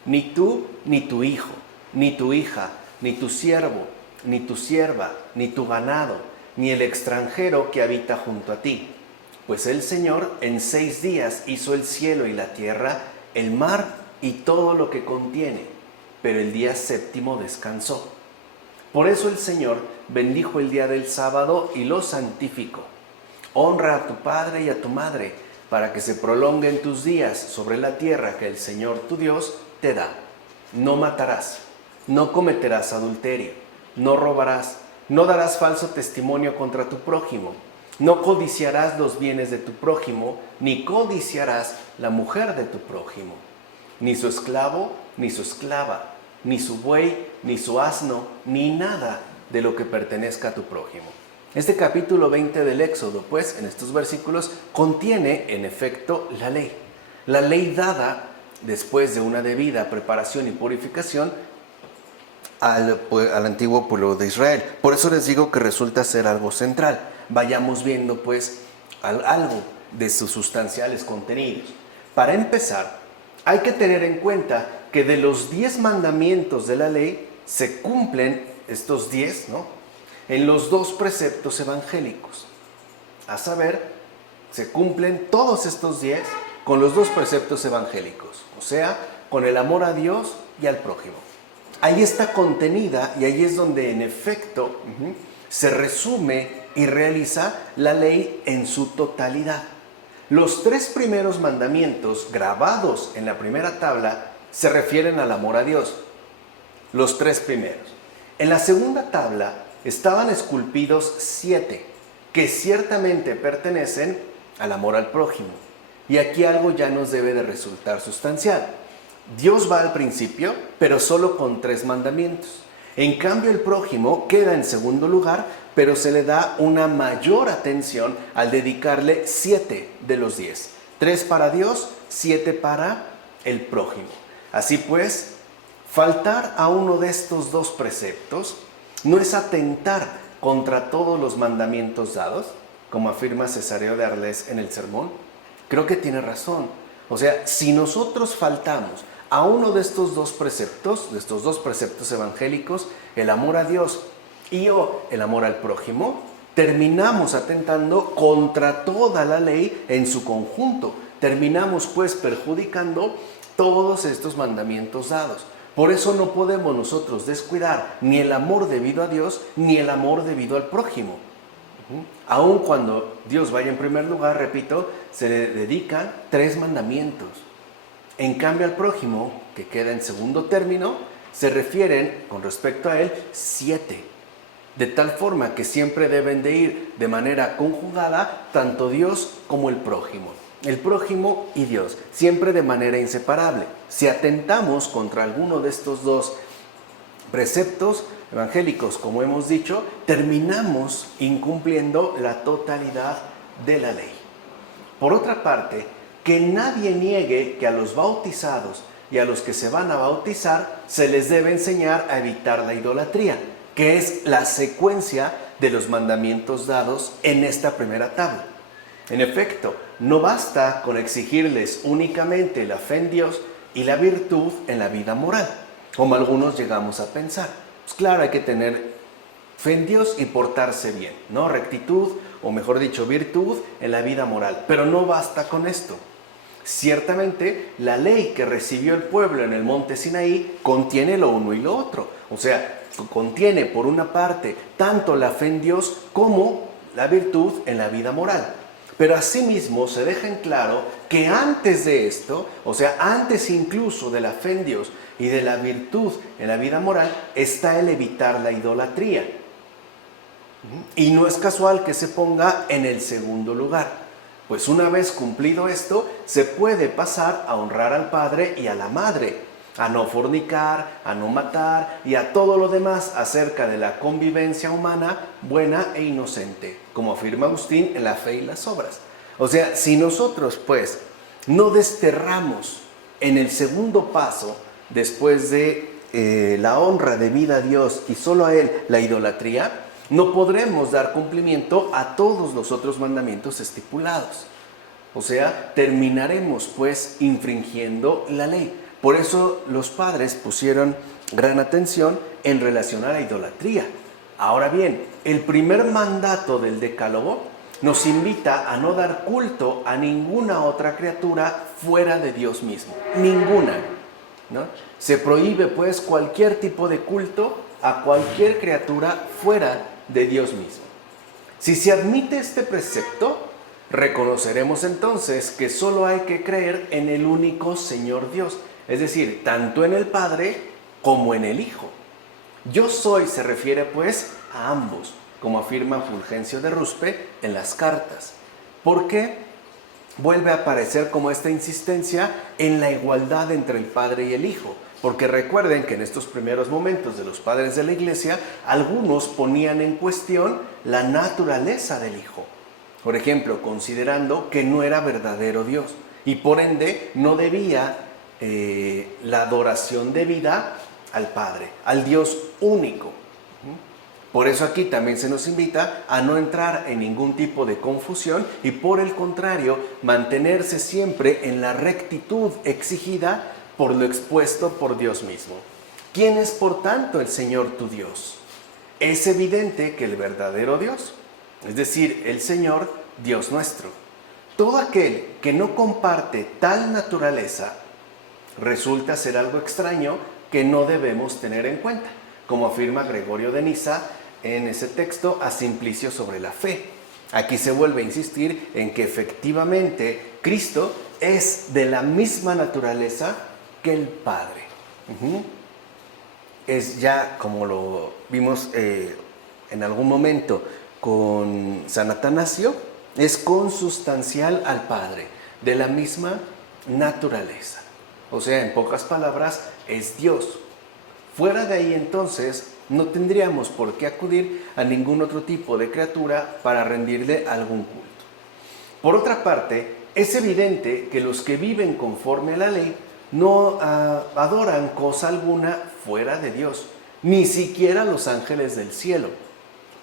ni tú, ni tu hijo, ni tu hija, ni tu siervo, ni tu sierva, ni tu ganado, ni el extranjero que habita junto a ti. Pues el Señor en 6 días hizo el cielo y la tierra, el mar y todo lo que contiene, pero el día séptimo descansó. Por eso el Señor bendijo el día del sábado y lo santificó. Honra a tu padre y a tu madre, para que se prolonguen tus días sobre la tierra que el Señor tu Dios te da. No matarás, no cometerás adulterio, no robarás, no darás falso testimonio contra tu prójimo, no codiciarás los bienes de tu prójimo, ni codiciarás la mujer de tu prójimo, ni su esclavo, ni su esclava, ni su buey, ni su asno, ni nada de lo que pertenezca a tu prójimo. Este capítulo 20 del Éxodo, pues, en estos versículos, contiene, en efecto, la ley dada después de una debida preparación y purificación al antiguo pueblo de Israel. Por eso les digo que resulta ser algo central. Vayamos viendo, pues, algo de sus sustanciales contenidos. Para empezar, hay que tener en cuenta que de los 10 mandamientos de la ley se cumplen estos 10, ¿no?, en los 2 preceptos evangélicos. A saber, se cumplen todos estos 10 con los 2 preceptos evangélicos, o sea, con el amor a Dios y al prójimo. Ahí está contenida y ahí es donde en efecto se resume y realiza la ley en su totalidad. Los 3 primeros mandamientos grabados en la primera tabla se refieren al amor a Dios. Los 3 primeros. En la segunda tabla estaban esculpidos 7, que ciertamente pertenecen al amor al prójimo. Y aquí algo ya nos debe de resultar sustancial. Dios va al principio, pero solo con 3 mandamientos. En cambio, el prójimo queda en segundo lugar, pero se le da una mayor atención al dedicarle 7 de los 10. 3 para Dios, 7 para el prójimo. Así pues, faltar a uno de estos 2 preceptos no es atentar contra todos los mandamientos dados, como afirma Cesáreo de Arles en el sermón. Creo que tiene razón. O sea, si nosotros faltamos a uno de estos 2 preceptos, de estos 2 preceptos evangélicos, el amor a Dios y el amor al prójimo, terminamos atentando contra toda la ley en su conjunto. Terminamos pues perjudicando todos estos mandamientos dados. Por eso no podemos nosotros descuidar ni el amor debido a Dios ni el amor debido al prójimo. Aun cuando Dios vaya en primer lugar, repito, se le dedican 3 mandamientos. En cambio al prójimo, que queda en segundo término, se refieren con respecto a él 7. De tal forma que siempre deben de ir de manera conjugada tanto Dios como el prójimo. El prójimo y Dios, siempre de manera inseparable. Si atentamos contra alguno de estos 2 preceptos evangélicos, como hemos dicho, terminamos incumpliendo la totalidad de la ley. Por otra parte, que nadie niegue que a los bautizados y a los que se van a bautizar se les debe enseñar a evitar la idolatría, que es la secuencia de los mandamientos dados en esta primera tabla. En efecto, no basta con exigirles únicamente la fe en Dios y la virtud en la vida moral, como algunos llegamos a pensar. Pues claro, hay que tener fe en Dios y portarse bien, ¿no? Rectitud, o mejor dicho, virtud en la vida moral. Pero no basta con esto. Ciertamente, la ley que recibió el pueblo en el monte Sinaí contiene lo uno y lo otro. O sea, contiene por una parte tanto la fe en Dios como la virtud en la vida moral. Pero asimismo se deja en claro que antes de esto, o sea, antes incluso de la fe en Dios y de la virtud en la vida moral, está el evitar la idolatría. Y no es casual que se ponga en el segundo lugar, pues una vez cumplido esto, se puede pasar a honrar al padre y a la madre, a no fornicar, a no matar y a todo lo demás acerca de la convivencia humana buena e inocente, como afirma Agustín en La Fe y las Obras. O sea, si nosotros pues no desterramos en el segundo paso, después de la honra debida a Dios y solo a Él la idolatría, no podremos dar cumplimiento a todos los otros mandamientos estipulados. O sea, terminaremos pues infringiendo la ley. Por eso los padres pusieron gran atención en relación a la idolatría. Ahora bien, el primer mandato del Decálogo nos invita a no dar culto a ninguna otra criatura fuera de Dios mismo. Ninguna. ¿no? Se prohíbe pues cualquier tipo de culto a cualquier criatura fuera de Dios mismo. Si se admite este precepto, reconoceremos entonces que solo hay que creer en el único Señor Dios, es decir, tanto en el Padre como en el Hijo. Yo soy se refiere pues a ambos, como afirma Fulgencio de Ruspe en las cartas. ¿Por qué vuelve a aparecer como esta insistencia en la igualdad entre el Padre y el Hijo? Porque recuerden que en estos primeros momentos de los padres de la Iglesia, algunos ponían en cuestión la naturaleza del Hijo. Por ejemplo, considerando que no era verdadero Dios y por ende no debía la adoración debida al Padre, al Dios único. Por eso aquí también se nos invita a no entrar en ningún tipo de confusión y por el contrario, mantenerse siempre en la rectitud exigida por lo expuesto por Dios mismo. ¿Quién es por tanto el Señor tu Dios? Es evidente que el verdadero Dios, es decir, el Señor, Dios nuestro. Todo aquel que no comparte tal naturaleza resulta ser algo extraño que no debemos tener en cuenta, como afirma Gregorio de Niza en ese texto a Simplicio sobre la fe. Aquí se vuelve a insistir en que efectivamente Cristo es de la misma naturaleza que el Padre. Es ya como lo vimos en algún momento con San Atanasio, es consustancial al Padre, de la misma naturaleza. O sea, en pocas palabras, es Dios. Fuera de ahí entonces, no tendríamos por qué acudir a ningún otro tipo de criatura para rendirle algún culto. Por otra parte, es evidente que los que viven conforme a la ley no adoran cosa alguna fuera de Dios, ni siquiera los ángeles del cielo,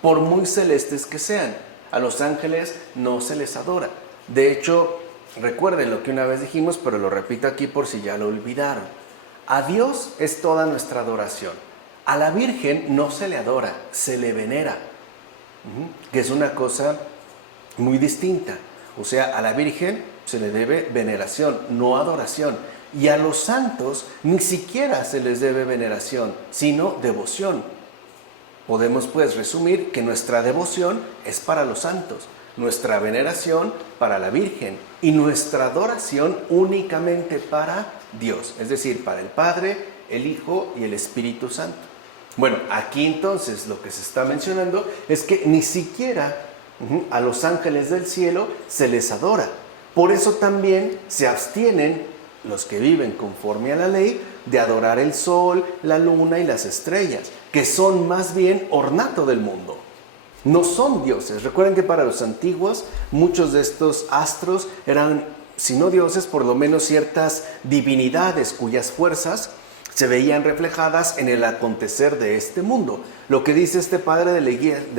por muy celestes que sean. A los ángeles no se les adora. De hecho, recuerden lo que una vez dijimos, pero lo repito aquí por si ya lo olvidaron. A Dios es toda nuestra adoración. A la Virgen no se le adora, se le venera, que es una cosa muy distinta. O sea, a la Virgen se le debe veneración, no adoración. Y a los santos ni siquiera se les debe veneración, sino devoción. Podemos pues resumir que nuestra devoción es para los santos, nuestra veneración para la Virgen y nuestra adoración únicamente para Dios, es decir, para el Padre, el Hijo y el Espíritu Santo. Bueno, aquí entonces lo que se está mencionando es que ni siquiera a los ángeles del cielo se les adora. Por eso también se abstienen los que viven conforme a la ley de adorar el sol, la luna y las estrellas, que son más bien ornato del mundo. No son dioses. Recuerden que para los antiguos muchos de estos astros eran, si no dioses, por lo menos ciertas divinidades cuyas fuerzas se veían reflejadas en el acontecer de este mundo. Lo que dice este padre de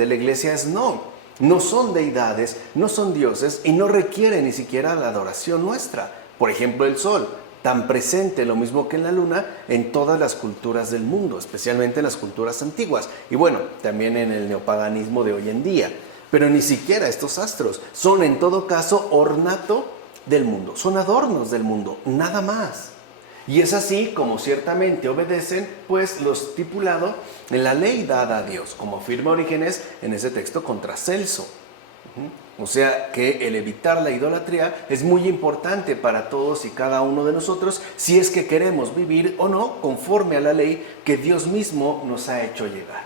la iglesia es no son deidades, no son dioses y no requieren ni siquiera la adoración nuestra. Por ejemplo, el sol, tan presente, lo mismo que en la luna, en todas las culturas del mundo, especialmente en las culturas antiguas. Y bueno, también en el neopaganismo de hoy en día. Pero ni siquiera estos astros son en todo caso ornato del mundo, son adornos del mundo, nada más. Y es así como ciertamente obedecen pues lo estipulado en la ley dada a Dios, como afirma Orígenes en ese texto contra Celso. O sea que el evitar la idolatría es muy importante para todos y cada uno de nosotros si es que queremos vivir o no conforme a la ley que Dios mismo nos ha hecho llegar.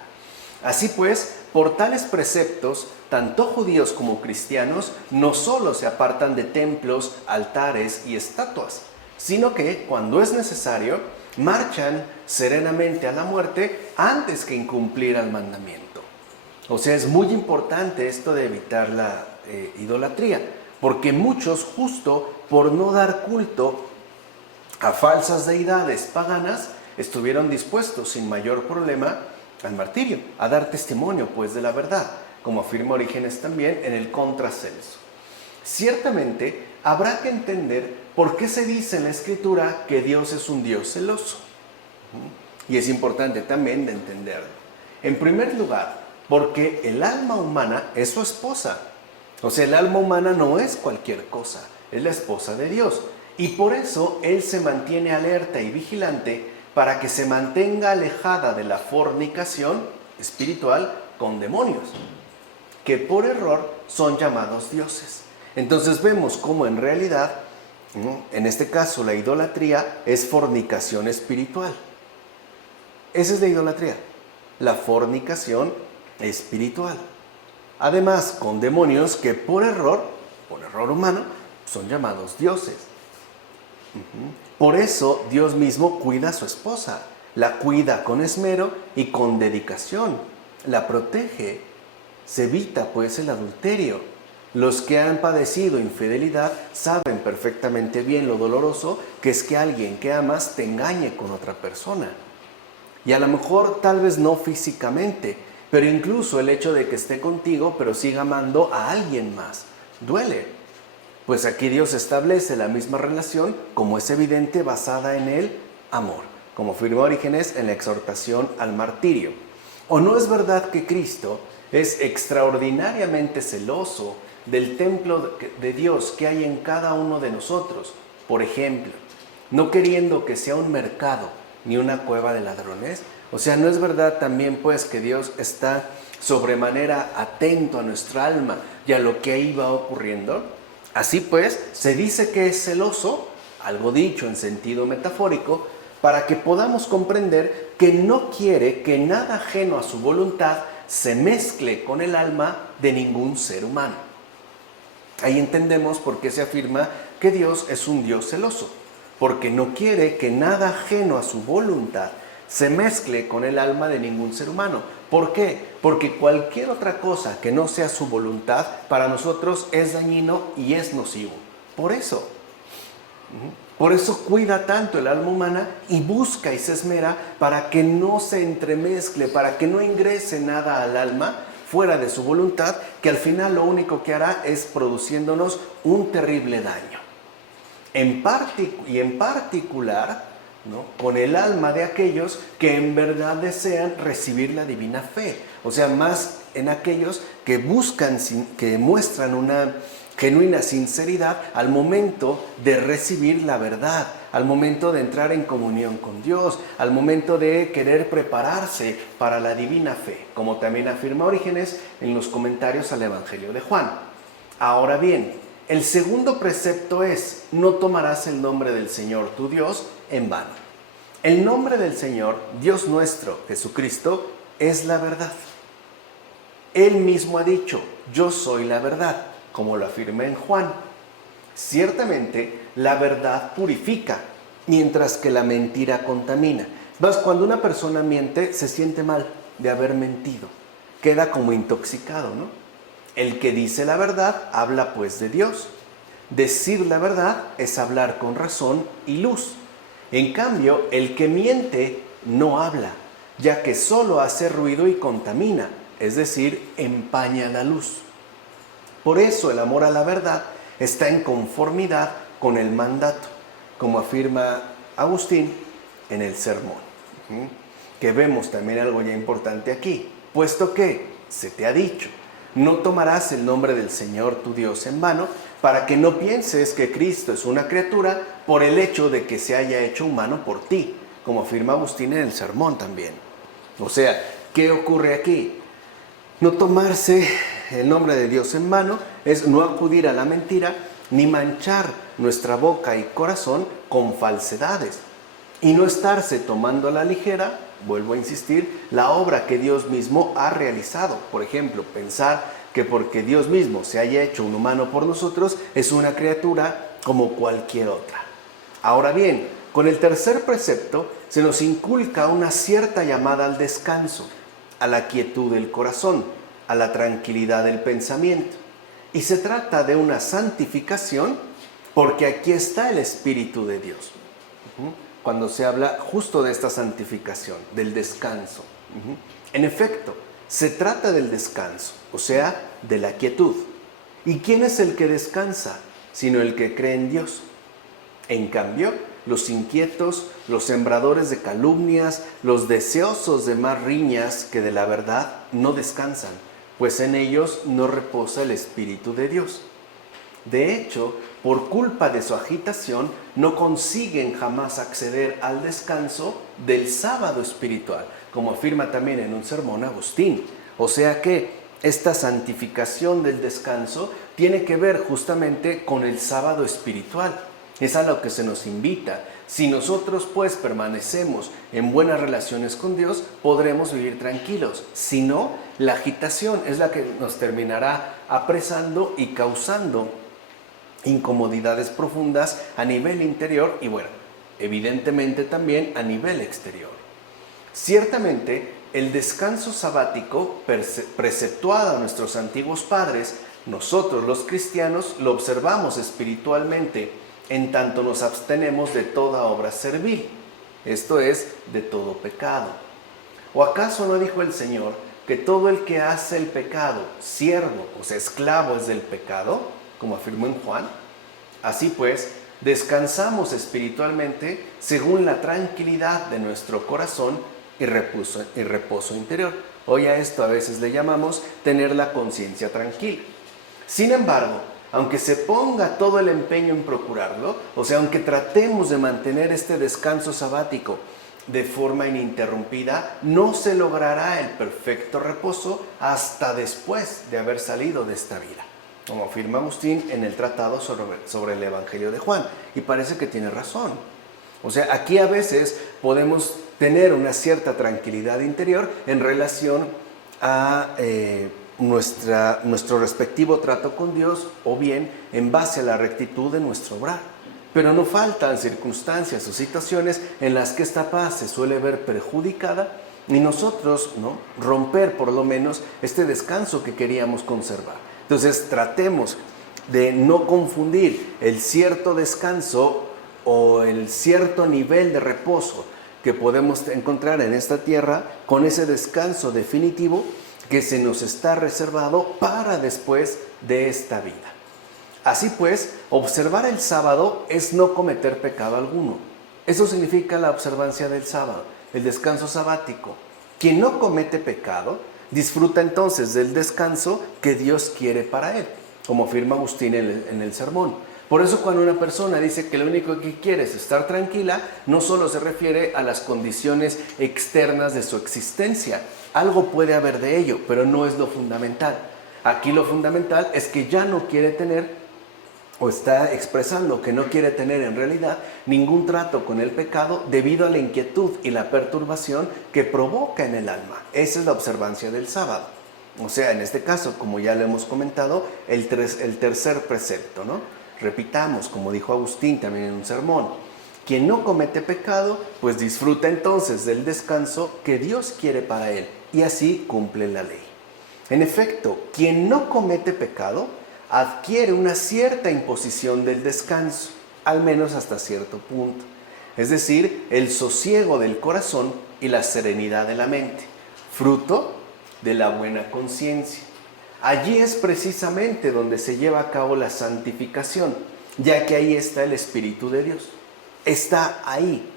Así pues, por tales preceptos, tanto judíos como cristianos no solo se apartan de templos, altares y estatuas, sino que cuando es necesario marchan serenamente a la muerte antes que incumplir al mandamiento. O sea, es muy importante esto de evitar la idolatría, porque muchos, justo por no dar culto a falsas deidades paganas, estuvieron dispuestos sin mayor problema al martirio, a dar testimonio pues de la verdad, como afirma Orígenes también en el Contra Celso. Ciertamente habrá que entender por qué se dice en la Escritura que Dios es un Dios celoso. Y es importante también de entenderlo. En primer lugar, porque el alma humana es su esposa. O sea, el alma humana no es cualquier cosa, es la esposa de Dios. Y por eso Él se mantiene alerta y vigilante para que se mantenga alejada de la fornicación espiritual con demonios, que por error son llamados dioses. Entonces vemos cómo en realidad, ¿no?, en este caso la idolatría es fornicación espiritual. Esa es la idolatría, la fornicación espiritual. Además, con demonios que por error humano, son llamados dioses. Por eso Dios mismo cuida a su esposa, la cuida con esmero y con dedicación, la protege, se evita pues el adulterio. Los que han padecido infidelidad saben perfectamente bien lo doloroso que es que alguien que amas te engañe con otra persona. Y a lo mejor tal vez no físicamente, pero incluso el hecho de que esté contigo pero siga amando a alguien más, duele. Pues aquí Dios establece la misma relación, como es evidente, basada en el amor, como afirmó Orígenes en la exhortación al martirio. ¿O no es verdad que Cristo es extraordinariamente celoso del templo de Dios que hay en cada uno de nosotros? Por ejemplo, no queriendo que sea un mercado ni una cueva de ladrones. O sea, ¿no es verdad también pues que Dios está sobremanera atento a nuestra alma y a lo que ahí va ocurriendo? Así pues, se dice que es celoso, algo dicho en sentido metafórico, para que podamos comprender que no quiere que nada ajeno a su voluntad se mezcle con el alma de ningún ser humano. Ahí entendemos por qué se afirma que Dios es un Dios celoso, porque no quiere que nada ajeno a su voluntad se mezcle con el alma de ningún ser humano. ¿Por qué? Porque cualquier otra cosa que no sea su voluntad para nosotros es dañino y es nocivo. Por eso cuida tanto el alma humana y busca y se esmera para que no se entremezcle, para que no ingrese nada al alma fuera de su voluntad, que al final lo único que hará es produciéndonos un terrible daño. En particular, ¿no?, con el alma de aquellos que en verdad desean recibir la divina fe. O sea, más en aquellos que buscan, que muestran una genuina sinceridad al momento de recibir la verdad, al momento de entrar en comunión con Dios, al momento de querer prepararse para la divina fe, como también afirma Orígenes en los comentarios al Evangelio de Juan. Ahora bien, el segundo precepto es: no tomarás el nombre del Señor tu Dios en vano. El nombre del Señor, Dios nuestro, Jesucristo, es la verdad. Él mismo ha dicho: yo soy la verdad, como lo afirma en Juan. Ciertamente, la verdad purifica, mientras que la mentira contamina. Cuando una persona miente, se siente mal de haber mentido. Queda como intoxicado, ¿no? El que dice la verdad habla pues de Dios. Decir la verdad es hablar con razón y luz. En cambio, el que miente no habla, ya que solo hace ruido y contamina, es decir, empaña la luz. Por eso el amor a la verdad está en conformidad con el mandato, como afirma Agustín en el sermón. Que vemos también algo ya importante aquí, puesto que se te ha dicho: no tomarás el nombre del Señor tu Dios en vano, para que no pienses que Cristo es una criatura por el hecho de que se haya hecho humano por ti, como afirma Agustín en el sermón también. O sea, ¿qué ocurre aquí? No tomarse el nombre de Dios en vano es no acudir a la mentira ni manchar nuestra boca y corazón con falsedades, y no estarse tomando a la ligera, vuelvo a insistir, la obra que Dios mismo ha realizado. Por ejemplo, pensar que porque Dios mismo se haya hecho un humano por nosotros, es una criatura como cualquier otra. Ahora bien, con el tercer precepto se nos inculca una cierta llamada al descanso, a la quietud del corazón, a la tranquilidad del pensamiento. Y se trata de una santificación, porque aquí está el Espíritu de Dios. Cuando se habla justo de esta santificación, del descanso. En efecto, se trata del descanso, o sea, de la quietud. ¿Y quién es el que descansa? Sino el que cree en Dios. En cambio, los inquietos, los sembradores de calumnias, los deseosos de más riñas que de la verdad, no descansan, pues en ellos no reposa el Espíritu de Dios. De hecho, por culpa de su agitación, no consiguen jamás acceder al descanso del sábado espiritual, como afirma también en un sermón Agustín. O sea que esta santificación del descanso tiene que ver justamente con el sábado espiritual. Es a lo que se nos invita. Si nosotros pues permanecemos en buenas relaciones con Dios, podremos vivir tranquilos. Si no, la agitación es la que nos terminará apresando y causando incomodidades profundas a nivel interior y bueno, evidentemente también a nivel exterior. Ciertamente, el descanso sabático preceptuado a nuestros antiguos padres, nosotros los cristianos lo observamos espiritualmente en tanto nos abstenemos de toda obra servil, esto es, de todo pecado. ¿O acaso no dijo el Señor que todo el que hace el pecado, siervo, o sea, esclavo es del pecado, como afirmó en Juan? Así pues, descansamos espiritualmente según la tranquilidad de nuestro corazón y reposo interior. Hoy a esto a veces le llamamos tener la conciencia tranquila. Sin embargo, aunque se ponga todo el empeño en procurarlo, o sea, aunque tratemos de mantener este descanso sabático de forma ininterrumpida, no se logrará el perfecto reposo hasta después de haber salido de esta vida, como afirma Agustín en el tratado sobre el Evangelio de Juan, y parece que tiene razón. O sea, aquí a veces podemos tener una cierta tranquilidad interior en relación a nuestro respectivo trato con Dios o bien en base a la rectitud de nuestro obrar. Pero no faltan circunstancias o situaciones en las que esta paz se suele ver perjudicada y nosotros, ¿no?, romper por lo menos este descanso que queríamos conservar. Entonces tratemos de no confundir el cierto descanso o el cierto nivel de reposo que podemos encontrar en esta tierra con ese descanso definitivo que se nos está reservado para después de esta vida. Así pues, observar el sábado es no cometer pecado alguno. Eso significa la observancia del sábado, el descanso sabático. Quien no comete pecado, disfruta entonces del descanso que Dios quiere para él, como afirma Agustín en el sermón. Por eso cuando una persona dice que lo único que quiere es estar tranquila, no solo se refiere a las condiciones externas de su existencia. Algo puede haber de ello, pero no es lo fundamental. Aquí lo fundamental es que ya no quiere tener, o está expresando que no quiere tener en realidad ningún trato con el pecado debido a la inquietud y la perturbación que provoca en el alma. Esa es la observancia del sábado. O sea, en este caso, como ya lo hemos comentado, el tercer precepto, ¿no? Repitamos, como dijo Agustín también en un sermón, quien no comete pecado, pues disfruta entonces del descanso que Dios quiere para él y así cumple la ley. En efecto, quien no comete pecado adquiere una cierta imposición del descanso, al menos hasta cierto punto, es decir, el sosiego del corazón y la serenidad de la mente, fruto de la buena conciencia. Allí es precisamente donde se lleva a cabo la santificación, ya que ahí está el Espíritu de Dios. Está ahí,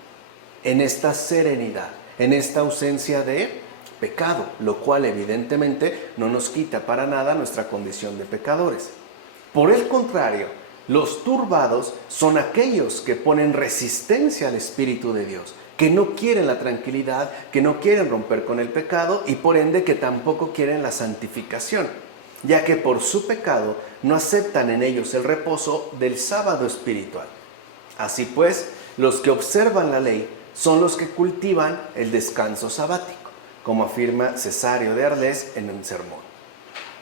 en esta serenidad, en esta ausencia de pecado, lo cual evidentemente no nos quita para nada nuestra condición de pecadores. Por el contrario, los turbados son aquellos que ponen resistencia al Espíritu de Dios, que no quieren la tranquilidad, que no quieren romper con el pecado y por ende que tampoco quieren la santificación, ya que por su pecado no aceptan en ellos el reposo del sábado espiritual. Así pues, los que observan la ley son los que cultivan el descanso sabático, como afirma Cesario de Arles en un sermón.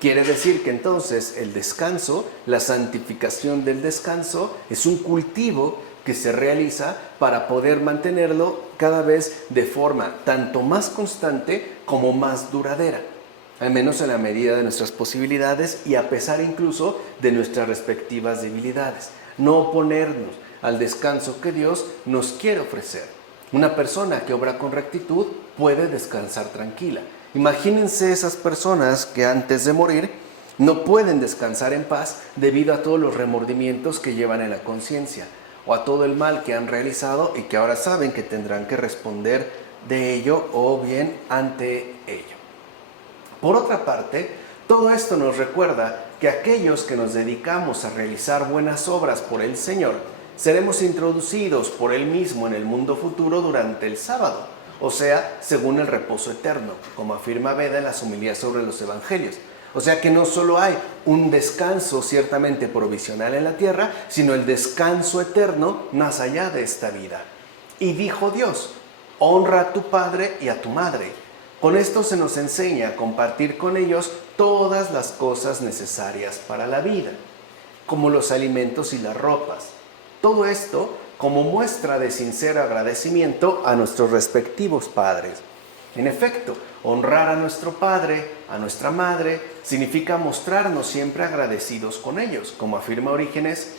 Quiere decir que entonces el descanso, la santificación del descanso, es un cultivo que se realiza para poder mantenerlo cada vez de forma tanto más constante como más duradera, al menos en la medida de nuestras posibilidades y a pesar incluso de nuestras respectivas debilidades. No oponernos al descanso que Dios nos quiere ofrecer. Una persona que obra con rectitud puede descansar tranquila. Imagínense esas personas que antes de morir no pueden descansar en paz debido a todos los remordimientos que llevan en la conciencia o a todo el mal que han realizado y que ahora saben que tendrán que responder de ello o bien ante ello. Por otra parte, todo esto nos recuerda que aquellos que nos dedicamos a realizar buenas obras por el Señor, seremos introducidos por Él mismo en el mundo futuro durante el sábado, o sea, según el reposo eterno, como afirma Beda en las homilías sobre los evangelios. O sea que no solo hay un descanso ciertamente provisional en la tierra, sino el descanso eterno más allá de esta vida. Y dijo Dios: honra a tu padre y a tu madre. Con esto se nos enseña a compartir con ellos todas las cosas necesarias para la vida, como los alimentos y las ropas. Todo esto como muestra de sincero agradecimiento a nuestros respectivos padres. En efecto, honrar a nuestro padre, a nuestra madre, significa mostrarnos siempre agradecidos con ellos, como afirma Orígenes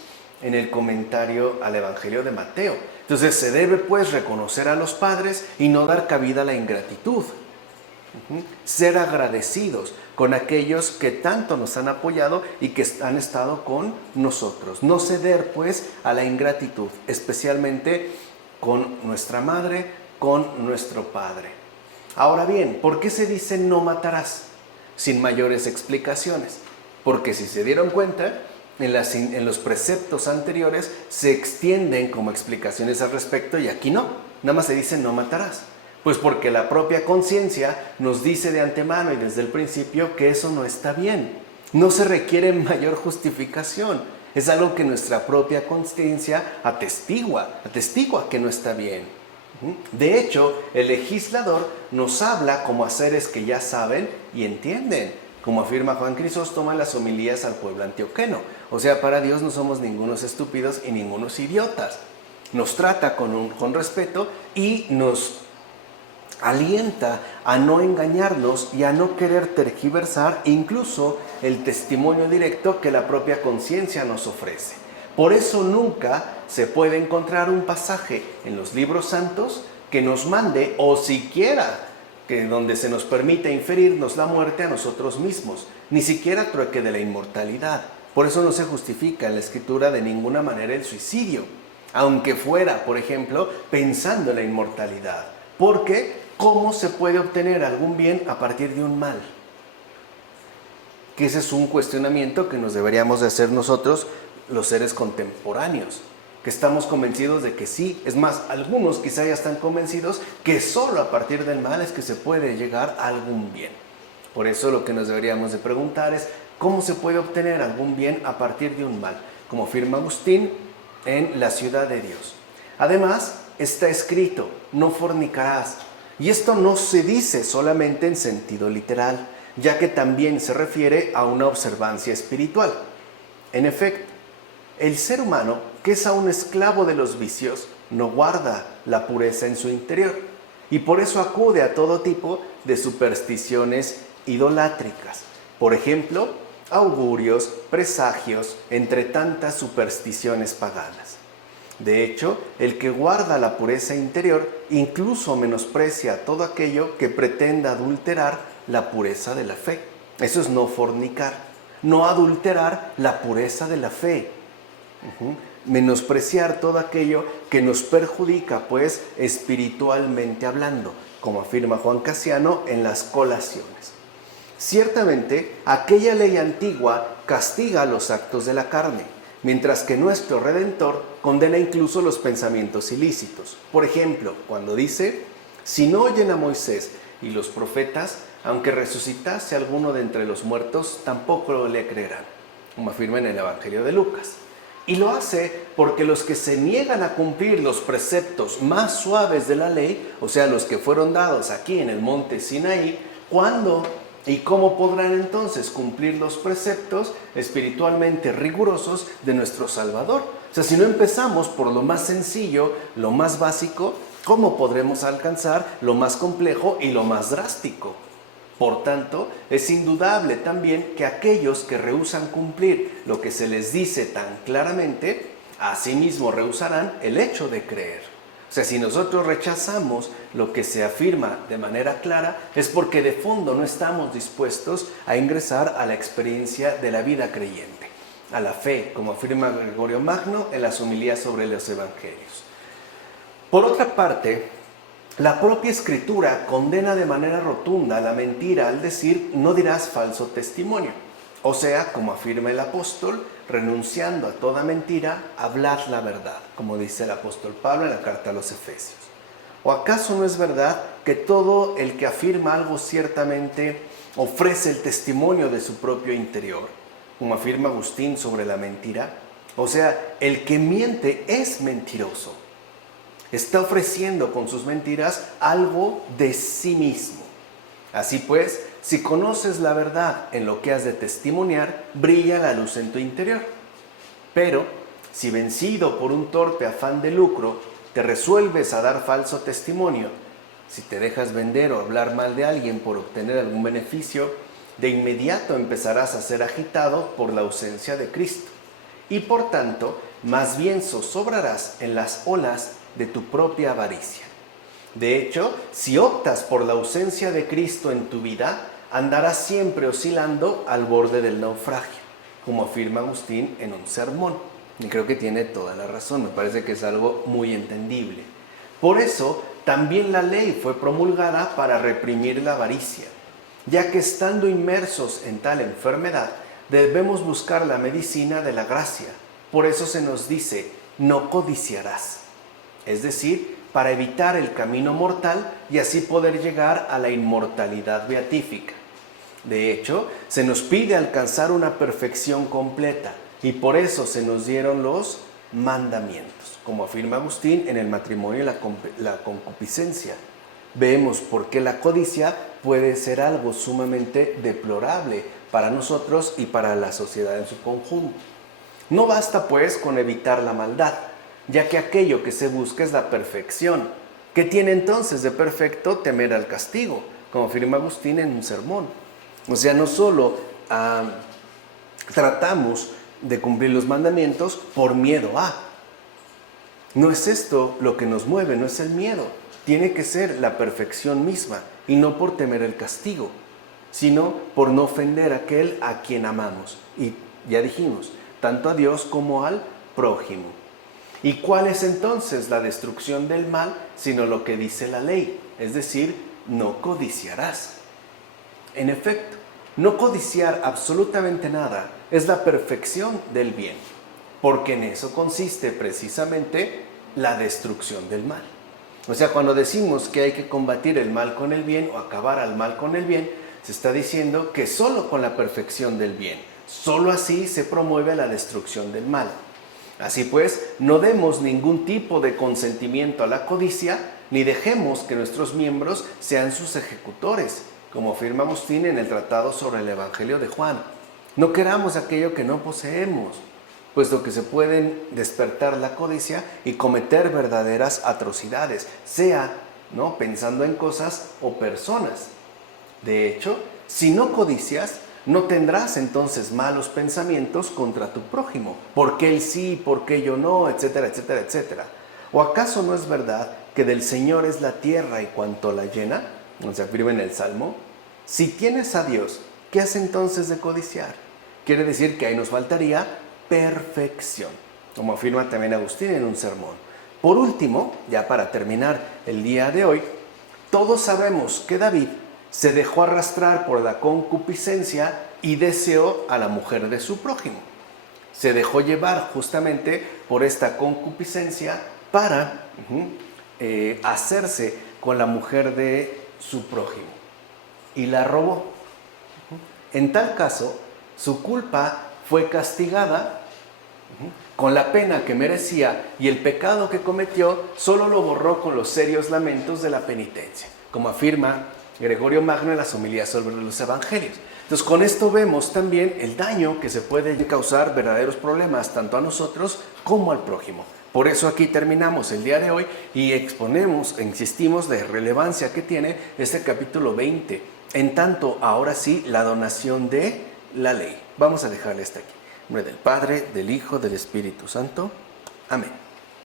en el comentario al Evangelio de Mateo. Entonces se debe pues reconocer a los padres y no dar cabida a la ingratitud. Ser agradecidos con aquellos que tanto nos han apoyado y que han estado con nosotros. No ceder pues a la ingratitud, especialmente con nuestra madre, con nuestro padre. Ahora bien, ¿por qué se dice no matarás? Sin mayores explicaciones. Porque si se dieron cuenta, en los preceptos anteriores se extienden como explicaciones al respecto y aquí no. Nada más se dice no matarás. Pues porque la propia conciencia nos dice de antemano y desde el principio que eso no está bien. No se requiere mayor justificación. Es algo que nuestra propia conciencia atestigua que no está bien. De hecho, el legislador nos habla como a seres que ya saben y entienden, como afirma Juan Crisóstomo en las homilías al pueblo antioqueno. O sea, para Dios no somos ningunos estúpidos y ningunos idiotas. Nos trata con respeto y nos alienta a no engañarnos y a no querer tergiversar incluso el testimonio directo que la propia conciencia nos ofrece. Por eso nunca se puede encontrar un pasaje en los libros santos que nos mande, o siquiera que donde se nos permite inferirnos la muerte a nosotros mismos, ni siquiera trueque de la inmortalidad. Por eso no se justifica en la Escritura de ninguna manera el suicidio, aunque fuera, por ejemplo, pensando en la inmortalidad. Porque, ¿cómo se puede obtener algún bien a partir de un mal? Que ese es un cuestionamiento que nos deberíamos de hacer nosotros, los seres contemporáneos, que estamos convencidos de que sí. Es más, algunos quizá ya están convencidos que solo a partir del mal es que se puede llegar a algún bien. Por eso lo que nos deberíamos de preguntar es, ¿cómo se puede obtener algún bien a partir de un mal? Como afirma Agustín en La Ciudad de Dios. Además, está escrito, no fornicarás. Y esto no se dice solamente en sentido literal, ya que también se refiere a una observancia espiritual. En efecto, el ser humano, que es aún esclavo de los vicios, no guarda la pureza en su interior y por eso acude a todo tipo de supersticiones idolátricas. Por ejemplo, augurios, presagios, entre tantas supersticiones paganas. De hecho, el que guarda la pureza interior incluso menosprecia todo aquello que pretenda adulterar la pureza de la fe. Eso es no fornicar, no adulterar la pureza de la fe. Menospreciar todo aquello que nos perjudica, pues, espiritualmente hablando, como afirma Juan Casiano en las Colaciones. Ciertamente, aquella ley antigua castiga los actos de la carne, mientras que nuestro Redentor condena incluso los pensamientos ilícitos. Por ejemplo, cuando dice, si no oyen a Moisés y los profetas, aunque resucitase alguno de entre los muertos, tampoco le creerán, como afirma en el Evangelio de Lucas. Y lo hace porque los que se niegan a cumplir los preceptos más suaves de la ley, o sea, los que fueron dados aquí en el monte Sinaí, ¿cuándo y cómo podrán entonces cumplir los preceptos espiritualmente rigurosos de nuestro Salvador? O sea, si no empezamos por lo más sencillo, lo más básico, ¿cómo podremos alcanzar lo más complejo y lo más drástico? Por tanto, es indudable también que aquellos que rehúsan cumplir lo que se les dice tan claramente, asimismo rehusarán el hecho de creer. O sea, si nosotros rechazamos lo que se afirma de manera clara, es porque de fondo no estamos dispuestos a ingresar a la experiencia de la vida creyente, a la fe, como afirma Gregorio Magno en las homilías sobre los evangelios. Por otra parte, la propia Escritura condena de manera rotunda la mentira al decir no dirás falso testimonio. O sea, como afirma el apóstol, renunciando a toda mentira, hablad la verdad, como dice el apóstol Pablo en la carta a los Efesios. ¿O acaso no es verdad que todo el que afirma algo ciertamente ofrece el testimonio de su propio interior, como afirma Agustín sobre la mentira? O sea, el que miente es mentiroso. Está ofreciendo con sus mentiras algo de sí mismo. Así pues, si conoces la verdad en lo que has de testimoniar, brilla la luz en tu interior. Pero, si vencido por un torpe afán de lucro, te resuelves a dar falso testimonio, si te dejas vender o hablar mal de alguien por obtener algún beneficio, de inmediato empezarás a ser agitado por la ausencia de Cristo. Y por tanto, más bien zozobrarás en las olas de tu propia avaricia. De hecho, si optas por la ausencia de Cristo en tu vida, andarás siempre oscilando al borde del naufragio, como afirma Agustín en un sermón. Y creo que tiene toda la razón, me parece que es algo muy entendible. Por eso, también la ley fue promulgada para reprimir la avaricia, ya que estando inmersos en tal enfermedad, debemos buscar la medicina de la gracia. Por eso se nos dice, no codiciarás. Es decir, para evitar el camino mortal y así poder llegar a la inmortalidad beatífica. De hecho, se nos pide alcanzar una perfección completa y por eso se nos dieron los mandamientos, como afirma Agustín en el matrimonio y la concupiscencia. Vemos por qué la codicia puede ser algo sumamente deplorable para nosotros y para la sociedad en su conjunto. No basta pues con evitar la maldad, ya que aquello que se busca es la perfección. ¿Qué tiene entonces de perfecto temer al castigo? Como afirma Agustín en un sermón. O sea, no solo tratamos de cumplir los mandamientos por miedo a. No es esto lo que nos mueve, no es el miedo. Tiene que ser la perfección misma y no por temer el castigo, sino por no ofender a aquel a quien amamos. Y ya dijimos, tanto a Dios como al prójimo. ¿Y cuál es entonces la destrucción del mal? Sino lo que dice la ley, es decir, no codiciarás. En efecto, no codiciar absolutamente nada es la perfección del bien, porque en eso consiste precisamente la destrucción del mal. O sea, cuando decimos que hay que combatir el mal con el bien o acabar al mal con el bien, se está diciendo que solo con la perfección del bien, solo así se promueve la destrucción del mal. Así pues, no demos ningún tipo de consentimiento a la codicia, ni dejemos que nuestros miembros sean sus ejecutores, como afirma Agustín en el Tratado sobre el Evangelio de Juan. No queramos aquello que no poseemos, puesto que se pueden despertar la codicia y cometer verdaderas atrocidades, sea pensando en cosas o personas. De hecho, si no codicias, no tendrás entonces malos pensamientos contra tu prójimo. ¿Por qué él sí? ¿Por qué yo no? Etcétera, etcétera, etcétera. ¿O acaso no es verdad que del Señor es la tierra y cuanto la llena? Como se afirma en el Salmo. Si tienes a Dios, ¿qué has entonces de codiciar? Quiere decir que ahí nos faltaría perfección, como afirma también Agustín en un sermón. Por último, ya para terminar el día de hoy, todos sabemos que David se dejó arrastrar por la concupiscencia y deseó a la mujer de su prójimo. Se dejó llevar justamente por esta concupiscencia para hacerse con la mujer de su prójimo y la robó. En tal caso, su culpa fue castigada con la pena que merecía y el pecado que cometió solo lo borró con los serios lamentos de la penitencia, como afirma Gregorio Magno en las homilías sobre los evangelios. Entonces, con esto vemos también el daño que se puede causar verdaderos problemas tanto a nosotros como al prójimo. Por eso aquí terminamos el día de hoy y exponemos, insistimos, la relevancia que tiene este capítulo 20. En tanto, ahora sí, la donación de la ley. Vamos a dejarle hasta aquí. En nombre del Padre, del Hijo, del Espíritu Santo. Amén.